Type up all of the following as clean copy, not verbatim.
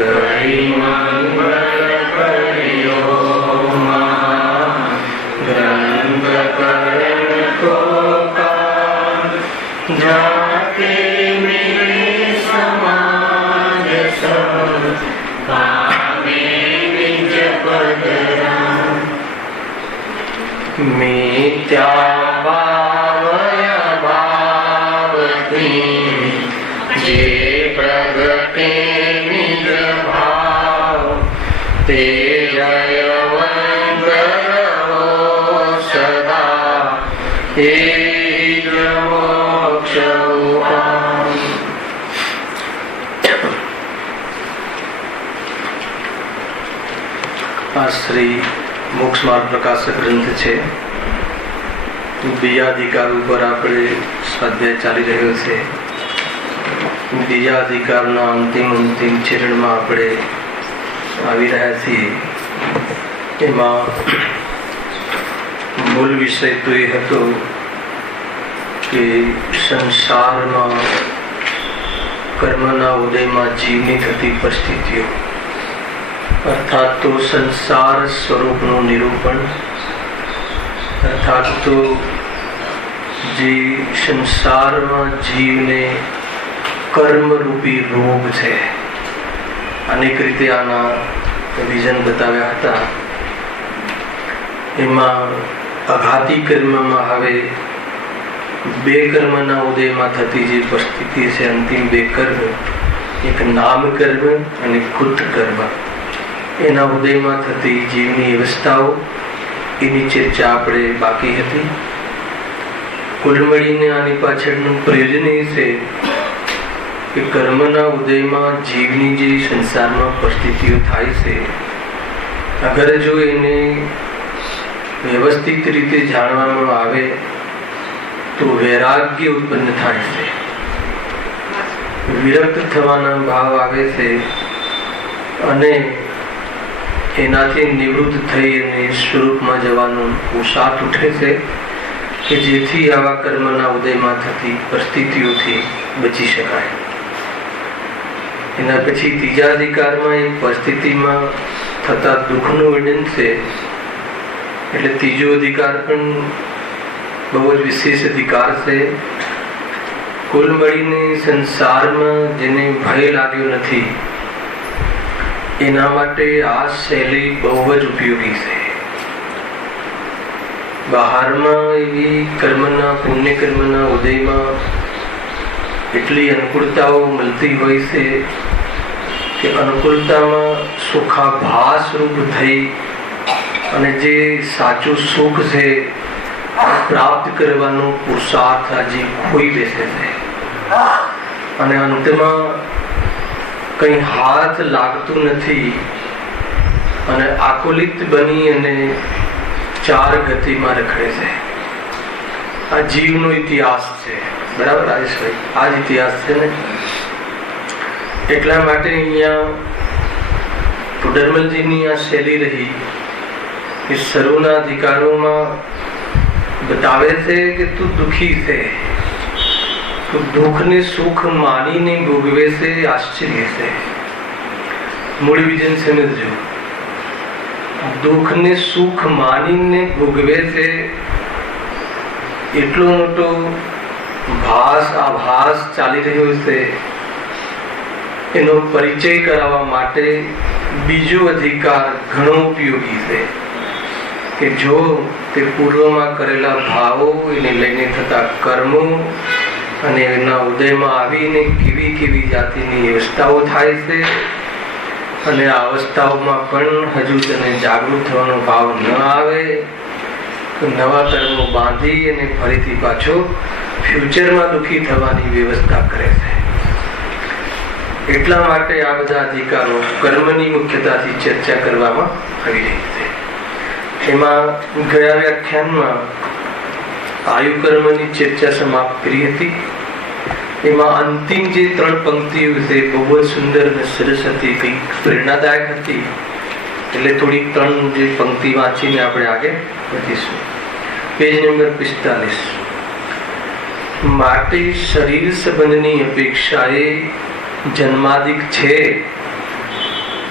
કરી મંગલ કર્યો ગ્રંથ કરણ કોપા જાતે મિલે સમાજ સૌ પામે નિજ પદરામ મિત્યા ભાવય ભાવતી જે પ્રગટે નિજ ભાવ તે જયવંત રહો સદા એ જ મોક્ષ ઉપાય. આ શ્રી મોક્ષ માર્ગ પ્રકાશક ગ્રંથ છે. બીજા અધિકાર ઉપર આપણે સ્વાધ્યાય ચાલી રહ્યો છે. બીજા અધિકારના અંતિમ ચરણમાં આપણે આવી રહ્યા છીએ. એમાં મૂળ વિષય તો એ હતો કે સંસારમાં કર્મના ઉદયમાં જીવની થતી પરિસ્થિતિઓ, અર્થાત તો સંસાર સ્વરૂપનું નિરૂપણ, અર્થાત તો જે સંસારમાં જીવને કર્મરૂપી રોગ છે. અનેક રીતે આના વિઝન બતાવ્યા હતા. એમાં અઘાતી કર્મમાં હવે બે કર્મના ઉદયમાં થતી જે પરિસ્થિતિ છે, અંતિમ બે કર્મ, એક નામ કર્મ અને કૃત કર્મ, એના ઉદયમાં થતી જીવની અવસ્થાઓ, એની ચર્ચા આપણે બાકી હતી. કુલ મળીને આની પાછળનું પ્રયોજન એ છે કે કર્મના ઉદયમાં જીવની જે સંસારમાં પરિસ્થિતિઓ થાય છે, અગર જો એને વ્યવસ્થિત રીતે જાણવામાં આવે તો વૈરાગ્ય ઉત્પન્ન થાય છે, વિરક્ત થવાના ભાવ આવે છે અને એનાથી નિવૃત્ત થઈ અને સ્વરૂપમાં જવાનો પુરુષાર્થ ઉઠે છે કે જેથી આવા કર્મના ઉદયમાં થતી પરિસ્થિતિઓથી બચી શકાય. એના પછી ત્રીજા અધિકારમાં એ પરિસ્થિતિમાં થતા દુઃખનું વર્ણન છે. એટલે ત્રીજો અધિકાર પણ બહુ જ વિશેષ અધિકાર છે. કુલ મળીને સંસારમાં જેને ભય લાગ્યો નથી એના માટે આ શૈલી બહુ જ ઉપયોગી છે. બહારમાં એવી કર્મના પુણ્ય કર્મના ઉદયમાં એટલી અનુકૂળતાઓ મળતી હોય છે કે અનુકૂળતામાં સુખાભાસ રૂપ થઈ અને જે સાચું સુખ છે પ્રાપ્ત કરવાનો પુરુષાર્થ આજે ખોઈ બેસે છે અને અંતમાં કંઈ હાથ લાગતું નથી અને આકુલિત બની અને ચાર ગતિમાં રખડે છે. આ જીવનો ઇતિહાસ છે. બરાબર રાજેશભાઈ? આ જ ઇતિહાસ છે ને. એટલા માટે અહીંયા પુડરમલજીની આ શૈલી રહી કે સર્વના અધિકારોમાં બતાવે છે કે તું દુઃખી છે, તું દુઃખને સુખ માનીને ભોગવે છે. આશ્ચર્ય છે. મૂળ વિજન સમજજો. દુઃખને સુખ માનીને ભોગવે છે એટલો મોટો આભાસ ચાલી રહ્યો છે. એનો પરિચય કરાવવા માટે બીજો અધિકાર ઘણો ઉપયોગી છે કે જો તે પૂર્વમાં કરેલા ભાવો, એને લઈને થતા કર્મો અને એના ઉદયમાં આવીને કેવી કેવી જાતિની અવસ્થાઓ થાય છે અને આ અવસ્થાઓમાં પણ હજુ તેને જાગૃત થવાનો ભાવ ન આવે તો નવા કર્મો બાંધી અને ફરીથી પાછો ફ્યુચરમાં દુઃખી થવાની વ્યવસ્થા કરે છે. એટલા માટે આ બધા અધિકારો કર્મની મુખ્યતાથી ચર્ચા કરવામાં આવી રહી છે. એમાં ગયા વ્યાખ્યાનમાં આયુ કર્મની ચર્ચા સમાપ્ત કરી હતી. એમાં અંતિમ જે 3 પંક્તિઓ છે બહુ જ સુંદર અને સરસ હતી, કંઈક પ્રેરણાદાયક હતી. એટલે થોડીક 3 જે પંક્તિ વાંચીને આપણે આગળ વધીશું. Page number 45. માટે શરીર સંબંધની અપેક્ષાએ જન્માદિક છે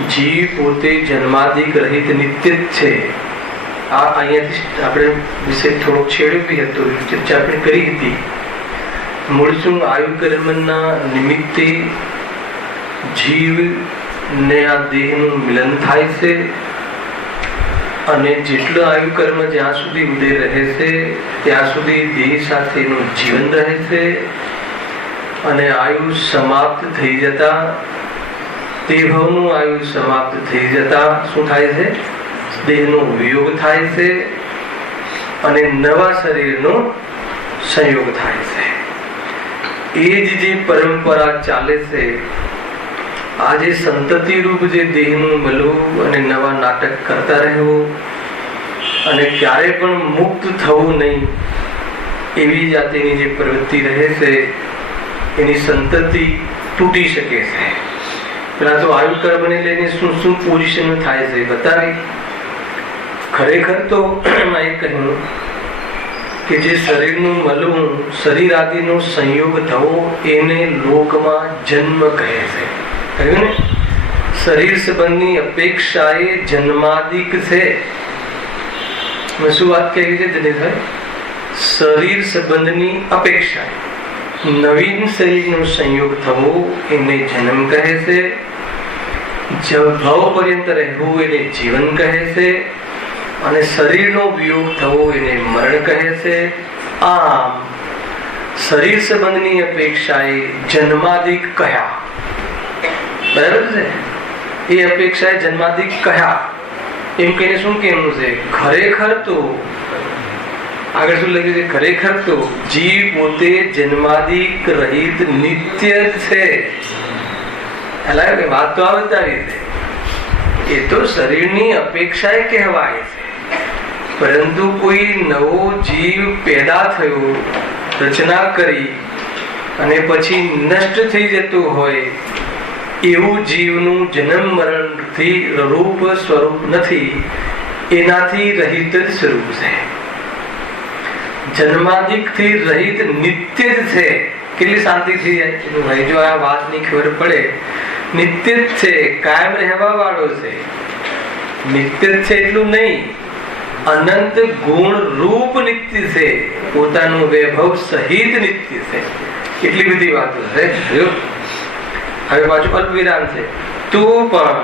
જીવ પોતે જન્માદિક રહિત નિત્ય જ છે. આ અહીંયાથી આપણે વિશે થોડોક છેડ્યો બી હતો, ચર્ચા આપણે કરી હતી. મૂળ શું, આયુ કર્મના નિમિત્તે જીવ ને આ દેહનું મિલન થાય છે, અને જેટલું આયુ કર્મ જ્યાં સુધી ઉદય રહે છે ત્યાં સુધી દેહ સાથેનું જીવન રહે છે, અને આયુ સમાપ્ત થઈ જતા, તે ભાવનું આયુ સમાપ્ત થઈ જતા શું થાય છે? દેહનો વિયોગ થાય છે અને નવા શરીરનો સંયોગ થાય છે. એ જ જે પરંપરા ચાલે છે, આજે સંતતિ રૂપ જે દેહનું મળવું અને નવા નાટક કરતા રહેવું અને ક્યારે પણ મુક્ત થવું નહીં, એવી જાતિની જે પ્રવૃત્તિ રહે છે, એની સંતતિ તૂટી શકે છે. પેલા તો આયુ કર્મને લઈને શું શું પોઝિશન થાય છે બતાવી. ખરેખર તો એમાં એ કહ્યું કે જે શરીરનું મળવું, શરીર આદિનો સંયોગ થવો, એને લોકમાં જન્મ કહે છે. કહ્યું ને, શરીર સંબંધની અપેક્ષાએ જન્માદિક છે. શું વાત કહી છે દિનેશભાઈ? શરીર સંબંધની અપેક્ષા, નવીન શરીરનો સંયોગ થવો એને જન્મ કહે છે. ભાવ પર્યંત રહેવું એને જીવન કહે છે, અને શરીરનો વિયોગ થવો એને મરણ કહે છે. આમ શરીર સંબંધની અપેક્ષાએ જન્માદિક કહ્યા. બરાબર છે? એ અપેક્ષાએ જન્માદિક કહ્યા એમ કહીને શું કહેવું છે? ખરેખર તો આગળ શું લખ્યું છે? ખરેખર તો જીવ પોતે જન્માદિક રહિત નિત્ય છે. વાત તો આ બતાવી છે. એ તો શરીરની અપેક્ષાએ કહેવાય છે, પરંતુ કોઈ નવો જીવ પેદા થયો, રચના કરી અને પછી નષ્ટ થઈ જતું હોય, એવું જીવનું જન્મ મરણથી રૂપ સ્વરૂપ નથી, એનાથી રહિત જ સ્વરૂપ છે. જન્માદિક થી રહિત નિત્ય જ છે. કેટલી શાંતિ થઈ જાય ભાઈ જો આ વાતની ખબર પડે. નિત્ય જ છે, કાયમ રહેવા વાળો છે. નિત્ય જ છે એટલું નહીં, અનંત ગુણ રૂપ નિત્ય છે, પોતાનું વૈભવ સહિત નિત્ય છે. એટલી બધી વાતો છે. હવે પાછું અલ્પ વિરામ છે. તો પણ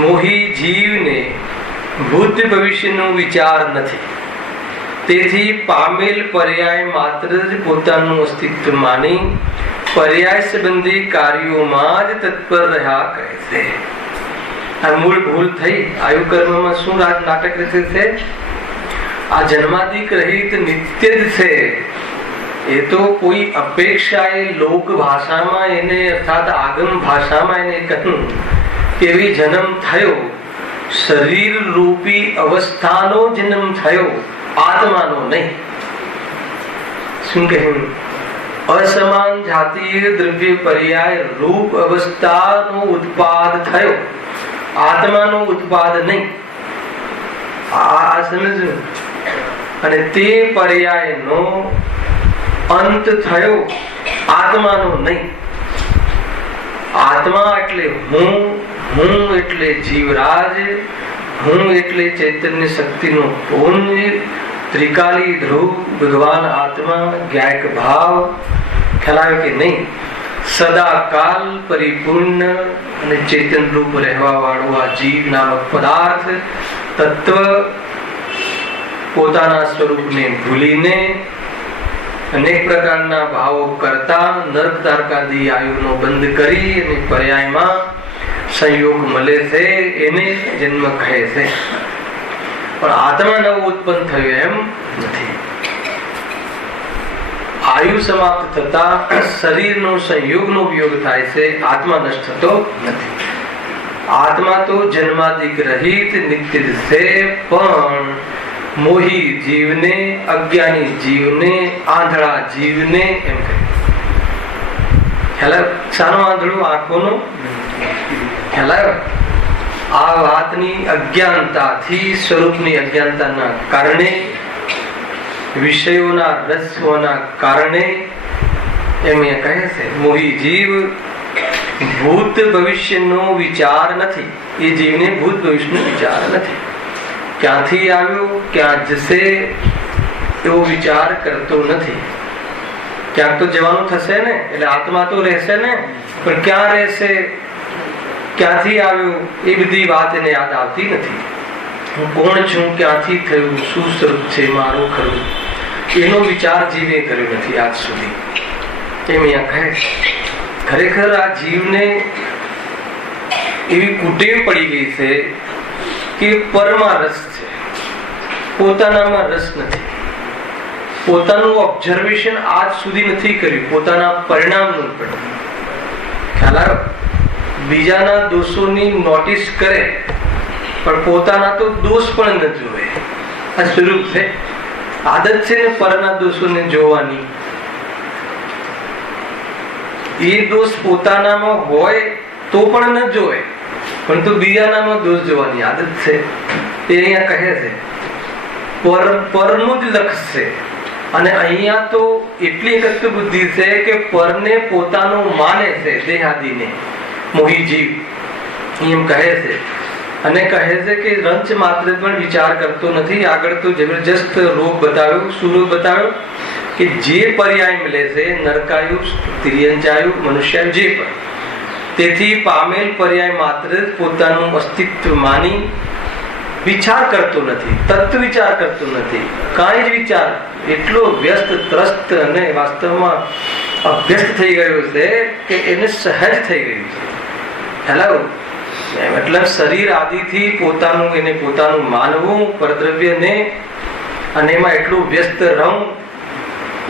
મોહી જીવને ભૂત ભવિષ્યનો વિચાર નથી, તેથી પામેલ પર્યાય માત્ર જ પોતાનું અસ્તિત્વ માની પર્યાય સંબંધી કાર્યોમાં જ તત્પર રહ્યા કરે છે. આ મૂળ ભૂલ થઈ. આયુ કર્મમાં શું નાટક રચે છે? આ જન્માદિક રહિત નિત્ય જ છે. એ તો કોઈ અપેક્ષાએ લોક ભાષામાં એને, અર્થાત આગમ ભાષામાં એને કહ્યું કે એવી જન્મ થયો, શરીર રૂપી અવસ્થાનો જન્મ થયો, આત્માનો નહીં. શું કહ્યું? અસમાન જાતીય દ્રવ્ય પર્યાય રૂપ અવસ્થાનો ઉત્પાદ થયો, આત્માનો ઉત્પાદ નહીં. આ સમજવું. અને તે પર્યાયનો અંત થયો, આત્માનો નહીં. આત્મા એટલે હું, હું એટલે જીવરાજ, હું એટલે ચૈતન્ય શક્તિનો પુંજ, ત્રિકાલી ધ્રુવ, ભગવાન આત્મા, જ્ઞાયક ભાવ. ખ્યાલ આવે કે નહીં? સદા કાલ પરિપૂર્ણ અને ચેતન રૂપ રહેવા વાળું આ જીવ નામક પદાર્થ તત્વ પોતાના સ્વરૂપને ભૂલીને અનેક પ્રકારના ભાવો કરતા નર્ક તારકાદી આયુનો બંધ કરી અને પર્યાયમાં સંયોગ મળે છે, એને જન્મ કહે છે. પણ આત્મા નવો ઉત્પન્ન થયો એમ નથી. આયુ સમાપ્ત થતા શરીરનો સંયોગનો વિયોગ થાય છે, આત્મા નષ્ટ થતો નથી. આત્મા તો જન્માદિક રહિત નિત્ય છે, પણ મોહી જીવને, અજ્ઞાની જીવને, આંધળા જીવને એમ કહે. ખ્યાલ શાનો આંધળો? આંખોનો. ખ્યાલ આ વાતની અજ્ઞાનતાથી, સ્વરૂપની અજ્ઞાનતાના કારણે, વિષયોના રસ હોવાના કારણે એમ કહે છે મોહી જીવ ભૂત ભવિષ્યનો વિચાર નથી. એ જીવને ભૂત ભવિષ્યનો વિચાર નથી. ક્યાંથી આવ્યો, ક્યાં જશે એવો વિચાર કરતો નથી. ક્યાંક તો જવાનું થશે ને, એટલે આત્મા તો રહેશે ને, પણ ક્યાં રહેશે, ક્યાંથી આવ્યો, એ બધી વાત એને યાદ આવતી નથી. હું કોણ છું, ક્યાંથી થયું, શું સ્વરૂપ છે મારું ખરું, એનો વિચાર જીવે કર્યો નથી આજ સુધી. એમ અહીંયા કહે ખરેખર આ જીવને એવી કુટેવ પડી ગઈ છે કે પરમાં રસ છે, પોતાનામાં રસ નથી. પોતાનું ઓબ્ઝર્વેશન આજ સુધી નથી કર્યું, પોતાના પરિણામનું પણ ખ્યાલ આવ્યો. બીજાના દોષોની નોટિસ કરે પણ પોતાના તો દોષ પણ ન જોવે. આ સ્વરૂપ છે, આદત છે ને પરના દોષોને જોવાની. એ દોષ પોતાનામાં હોય તો પણ ન જોવે, પણ તો બીજાનામાં દોષ જોવાની આદત છે. એ અહીંયા કહે છે પરનું જ લક્ષ છે. અને અહીંયા તો એટલી એકત્વ બુદ્ધિ છે કે પરને પોતાનું માને છે, દેહાદીને, મોહી જીવ એમ કહે છે. અને કહે છે કે રંચ માત્ર પણ વિચાર કરતો નથી. આગળ તો જબરજસ્ત રોગ બતાવ્યો. શું રોગ બતાવ્યો? કે જે પર્યાય મળે છે, નરકાયુ, તિર્યંચાયુ, મનુષ્યાયુ, જે પણ, તેથી પામેલ પર્યાય માત્ર પોતાનું અસ્તિત્વ માની વિચાર કરતો નથી, તત્વ વિચાર કરતો નથી, કાંઈ જ વિચાર. એટલો વ્યસ્ત, ત્રસ્ત અને વાસ્તવમાં અભ્યસ્ત થઈ ગયો છે કે એને સહજ થઈ ગયું છે. હેલો, મતલબ શરીર આદિથી પોતાનું, એને પોતાનું માનવું, પરદ્રવ્યને, અને એમાં એટલું વ્યસ્ત રહું,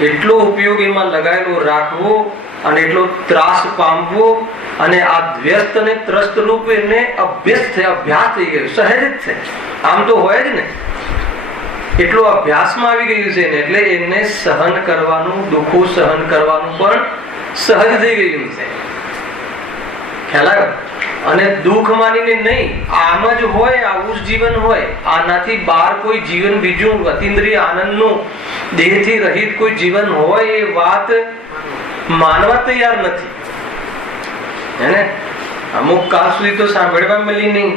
એટલો ઉપયોગ એમાં લગાવેલો રાખવો, અને એટલો ત્રાસ પામવો, અને આ વ્યસ્ત અને ત્રસ્ત રૂપ એને અભ્યાસ થઈ ગયો, સહજ જ છે. આમ તો હોય જ ને, એટલો અભ્યાસમાં આવી ગયું છે ને, એટલે એને સહન કરવાનું, દુઃખો સહન કરવાનું પણ સહજ થઈ ગયું છે. ખ્યાલ આવ્યો? અને દુઃખ માનીને નહીં, આમ જ હોય, આવું જ જીવન હોય. આનાથી બહાર કોઈ જીવન બીજું અતિન્દ્રિય આનંદનું, દેહથી રહિત કોઈ જીવન હોય એ વાત માનવા તૈયાર નથી. હેને, અમુક કાળ સુધી તો સાંભળવા મળી નહીં,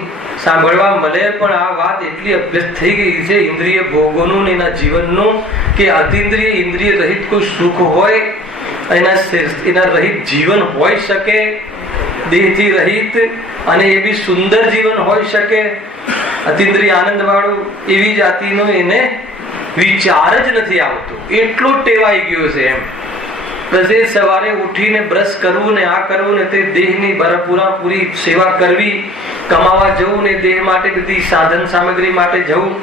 સાંભળવા મળે પણ આ વાત એટલી અભ્યસ્ત થઈ ગઈ છે ઇન્દ્રિય ભોગોનું, એના જીવનનું, કે અતિન્દ્રિય, ઇન્દ્રિય રહિત કોઈ સુખ હોય, એના રહિત જીવન હોઈ શકે, દેહથી રહિત, અને એ બી સુંદર જીવન હોઈ શકે, અતિન્દ્રિય આનંદ વાળું, એવી જાતિનો એને વિચાર જ નથી આવતો. એટલો ટેવાઈ ગયો છે એમ. પછી સવારે ઉઠીને બ્રશ કરવું ને આ કરવું ને તે દેહની પૂરી સેવા કરવી, કમાવા જવું ને દેહ માટે બધી સાધન સામગ્રી માટે જવું,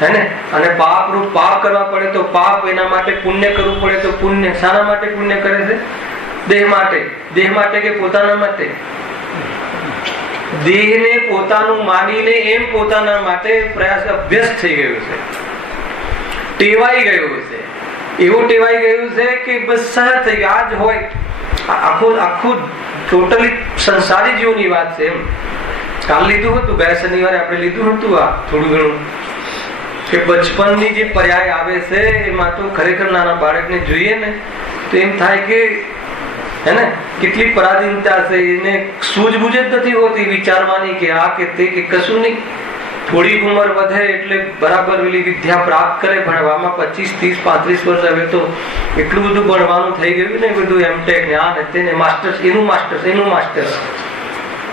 હે ને, અને પાપરૂપ પાપ કરવા પડે તો પાપ, એના માટે પુણ્ય કરવું પડે તો પુણ્ય. શાના માટે પુણ્ય કરે છે? દેહ માટે. દેહ માટે કે પોતાના માટે? દેહને પોતાનું માનીને એમ પોતાના માટે પ્રયાસ અભ્યસ્ત થઈ ગયો છે, ટેવાઈ ગયો છે. એવું ટેવાઈ ગયું છે કે બસ સહજ થઈ ગયું. આ જ હોય, આખું ટોટલી સંસારી જીવની વાત છે. એમ કાલ લીધું હતું, ગયા શનિવારે આપણે લીધું હતું આ થોડું ઘણું, કે બચપનની જે પર્યાય આવે છે એમાં તો ખરેખર નાના બાળકને જોઈએ ને તો એમ થાય કે હે ને, કેટલી પરાધીનતા છે. એને સૂઝબૂઝ જ નથી હોતી વિચારવાની કે આ કે તે કે કશું નહીં. થોડીક ઉંમર વધે એટલે બરાબર પેલી વિદ્યા પ્રાપ્ત કરે ભણવામાં, 25, 30, 35 વર્ષ. હવે તો એટલું બધું ભણવાનું થઈ ગયું ને, બધું એમટેક ને આ ને તેને, માસ્ટર્સ, એનું માસ્ટર્સ, એનું માસ્ટર્સ.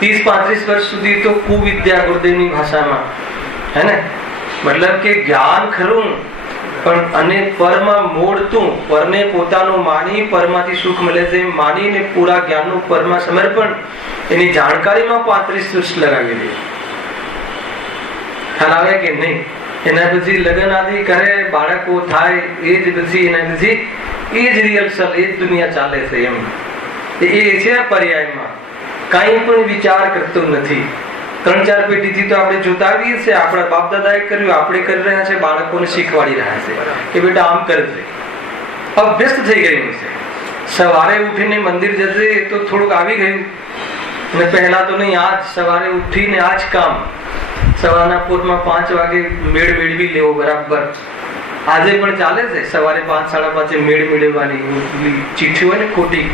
30-35 વર્ષ સુધી તો કુવિદ્યા, ગુરુદેવની ભાષામાં, હે ને, મતલબ કે જ્ઞાન ખરું પણ અને પરમાં મોડતું, પરને પોતાનું માની, પરમાંથી સુખ મળે છે માનીને પૂરા જ્ઞાનનું પરમાં સમર્પણ, એની જાણકારીમાં 35 વર્ષ લગાવી દે. ખ્યાલ આવે કે નહીં? એના પછી લગ્ન આદિ કરે, બાળકો થાય, એ જ પછી એના પછી એ જ રિહર્સલ, એ જ દુનિયા ચાલે છે. એમ એ છે પર્યાયમાં કાંઈ પણ વિચાર કરતો નથી. 3-4 પેઢીથી તો આપણે જોતા આવીએ છીએ, આપણા બાપ દાદાએ કર્યું, આપણે કરી રહ્યા છે, બાળકોને શીખવાડી રહ્યા છે કે બેટા આમ કરજે. અભ્યસ્ત થઈ ગયું છે. સવારે ઉઠીને મંદિર જશે એ તો થોડુંક આવી ગયું, અને પહેલા તો નહીં, આજ સવારે ઉઠીને આ જ કામ. સવારના પૂરમાં 5 વાગે મેળ મેળવી લેવો બરાબર. આજે પણ ચાલે છે, સવારે 5-5:30 મેળ મેળવવાની ચીઠી હોય ને ખોટી,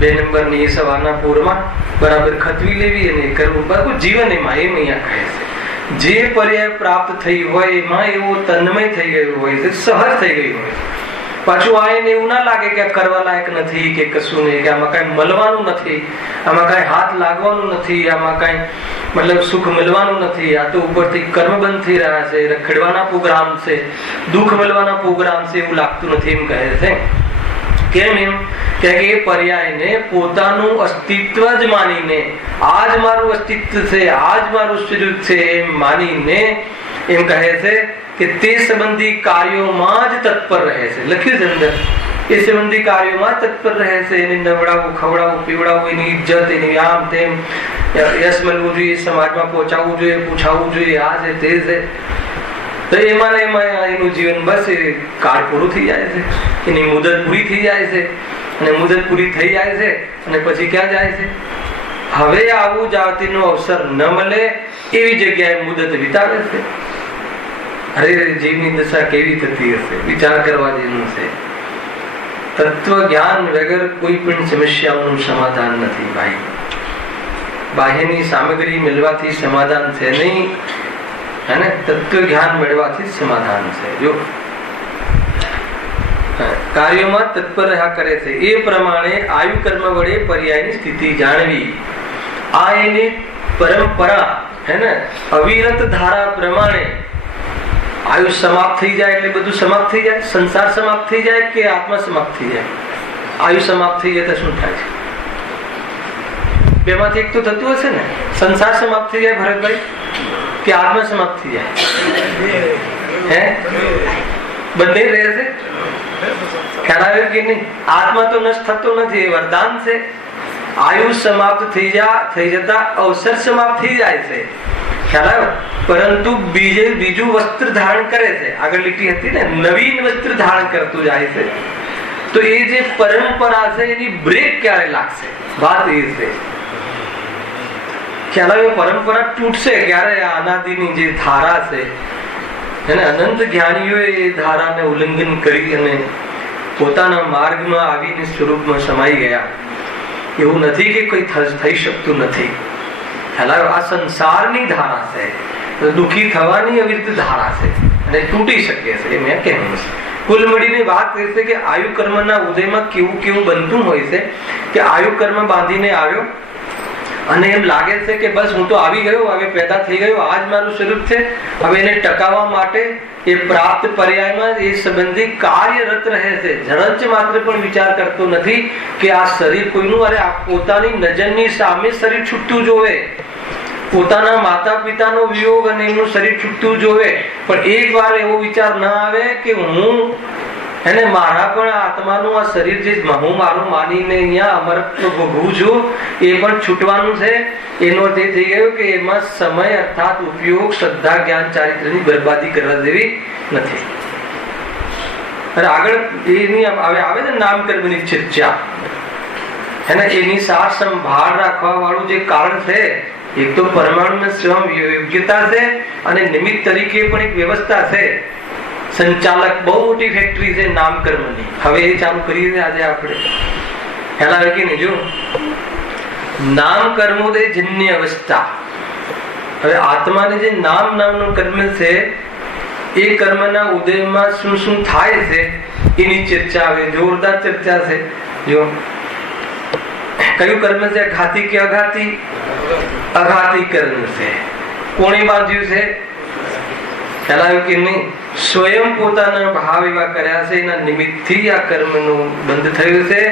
2 નંબરની એ સવારના પૂરમાં બરાબર ખતવી લેવી અને કરવું બરાબર જીવન એમાં એમ અહીંયા કહે છે જે પર્યાય પ્રાપ્ત થઈ હોય એમાં એવો તન્મય થઈ ગયું હોય છે, સહજ થઈ ગયું હોય. પાછું આ એને એવું ના લાગે કે આ કરવા લાયક નથી કે કશું નહીં, કે આમાં કઈ મળવાનું નથી, આમાં કઈ હાથ લાગવાનું નથી, આમાં કઈ મતલબ સુખ મળવાનું નથી. આ તો ઉપરથી કર્મ બંધ થઈ રહ્યા છે, રખડવાના પ્રોગ્રામ છે, દુઃખ મળવાના પ્રોગ્રામ છે, એવું લાગતું નથી એમ કહે છે. કેમ એમ કે એ પર્યાયને પોતાનું અસ્તિત્વ જ માનીને, આજ મારું અસ્તિત્વ છે, આજ મારું સ્વરૂપ છે એમ માનીને એમ કહે છે કે તે સંબંધી કાર્યોમાં જ તત્પર રહે છે. લખ્યું છે અંદર, એ સંબંધી કાર્યોમાં તત્પર રહે છે. એને નવડાવવું, ખવડાવવું, પીવડાવવું, એની ઇજ્જત, એની આમ તેમ યશ મળવું જોઈએ, સમાજમાં પહોંચાડવું જોઈએ, પૂછાવવું જોઈએ, આ છે તે છે. તો એમાં ને એમાં એનું જીવન બસ એ કાળ પૂરું થઈ જાય છે, એની મુદત પૂરી થઈ જાય છે. અને મુદત પૂરી થઈ જાય છે અને પછી ક્યાં જાય છે? હવે આવું જાતિનો અવસર ન મળે એવી જગ્યાએ મુદત વિતાવે છે. અરે જીવની દશા કેવી થતી હશે, વિચાર કરવા જેવું છે. તત્વ જ્ઞાન વગર કોઈ પણ સમસ્યાઓનું સમાધાન નથી ભાઈ. બાહ્યની સામગ્રી મળવાથી સમાધાન છે નહીં, અને તત્વ જ્ઞાન મેળવાથી સમાધાન છે. જો કાર્યોમાં તત્પર રહ્યા કરે છે એ પ્રમાણે આયુ કર્મ વડે પર્યાયની સ્થિતિ જાણવી. આ એની પરંપરા હે ને અવિરત ધારા પ્રમાણે આયુ સમાપ્ત થઈ જાય એટલે બધું સમાપ્ત થઈ જાય. સંસાર સમાપ્ત થઈ જાય કે આત્મા સમાપ્ત થઈ જાય? આયુ સમાપ્ત થઈ જાય તો શું થાય છે? બેમાંથી એક તો થતું હશે ને. સંસાર સમાપ્ત થઈ જાય ભરતભાઈ કે આત્મા સમાપ્ત થઈ જાય? હે, બંને રહેશે. ખ્યાલ આવ્યો કે નહીં? આત્મા તો નષ્ટ થતો નથી, એ વરદાન છે. આયુ સમાપ્ત થઈ જતા અવસર સમાપ્ત થઈ જાય છે. ખ્યાલ આવ્યો? પરંતુ બીજું વસ્ત્ર ધારણ કરે છે. આગળ લીટી હતી ને, નવીન વસ્ત્ર ધારણ કરતું જાય છે. તો એ જે પરંપરા છે એની બ્રેક ક્યારે લાગશે? વાત એ છે. ખ્યાલ આવ્યો? પરંપરા તૂટશે ક્યારે? અનાદિની જે ધારા છે એને અનંત જ્ઞાનીઓએ એ ધારાને ઉલ્લંઘન કરી અને પોતાના માર્ગમાં આવીને સ્વરૂપમાં સમાઈ ગયા. એવું નથી કે કોઈ થઈ શકતું નથી. ખ્યાલ આવ્યો? આ સંસારની ધારા છે, દુઃખી થવાની અવિરત ધારા છે અને તૂટી શકે છે. એ મેં કહેવું છે. કુલ મળીને વાત એ છે કે આયુ કર્મના ઉદયમાં કેવું કેવું બનતું હોય છે કે આયુ કર્મ બાંધીને આવ્યો અને એમ લાગે છે કે બસ હું તો આવી ગયો, હવે પેદા થઈ ગયો, આજ મારું સ્વરૂપ છે. હવે એને ટકાવવા માટે એ પ્રાપ્ત પર્યાયમાં એ સંબંધી કાર્યરત રહે છે. જળંચ માત્ર પણ વિચાર કરતો નથી કે આ શરીર કોઈનું. અરે આ પોતાની નજરની સામે શરીર છૂટતું જોવે, પોતાના માતા પિતાનો વિયોગ અને એમનું શરીર છૂટતું જોવે, પણ એક વાર એવો વિચાર ના આવે કે હું એને મારા પણ આત્માનું આ શરીર જે હું મારું માનીને અહીંયા અમરત્વ ભોગવું છું એ પણ છૂટવાનું છે. એનો અર્થ એ થઈ ગયો કે એમાં સમય અર્થાત ઉપયોગ શ્રદ્ધા જ્ઞાન ચારિત્રની બરબાદી કરવા જેવી નથી. અને આગળ એની હવે આવે છે નામકર્મની ચર્ચા. એની સાર સંભાળ રાખવા વાળું જે કારણ છે, એક તો પરમાણુ સ્વયં યોગ્યતા છે અને નિમિત્ત તરીકે પણ એક વ્યવસ્થા છે. સંચાલક બહુ મોટી ફેક્ટરી છે નામકર્મની. હવે એ ચાલુ કરીએ આજે આપણે. ખ્યાલ આવે કે નહીં? જો નામ કર્મોદય જન્ય અવસ્થા. હવે આત્માને જે નામનું કર્મ છે એ કર્મના ઉદયમાં શું શું થાય છે એની ચર્ચા આવે. જોરદાર ચર્ચા છે. જો કયું કર્મ છે? ઘાતી કે અઘાતી? અઘાતી કર્મ છે. કોણે બાંધ્યું છે? ખ્યાલ આવ્યો કે નહીં? સ્વયં પોતાના ભાવ એવા કર્યા છે, એના નિમિત્તથી આ કર્મનું બંધ થયું છે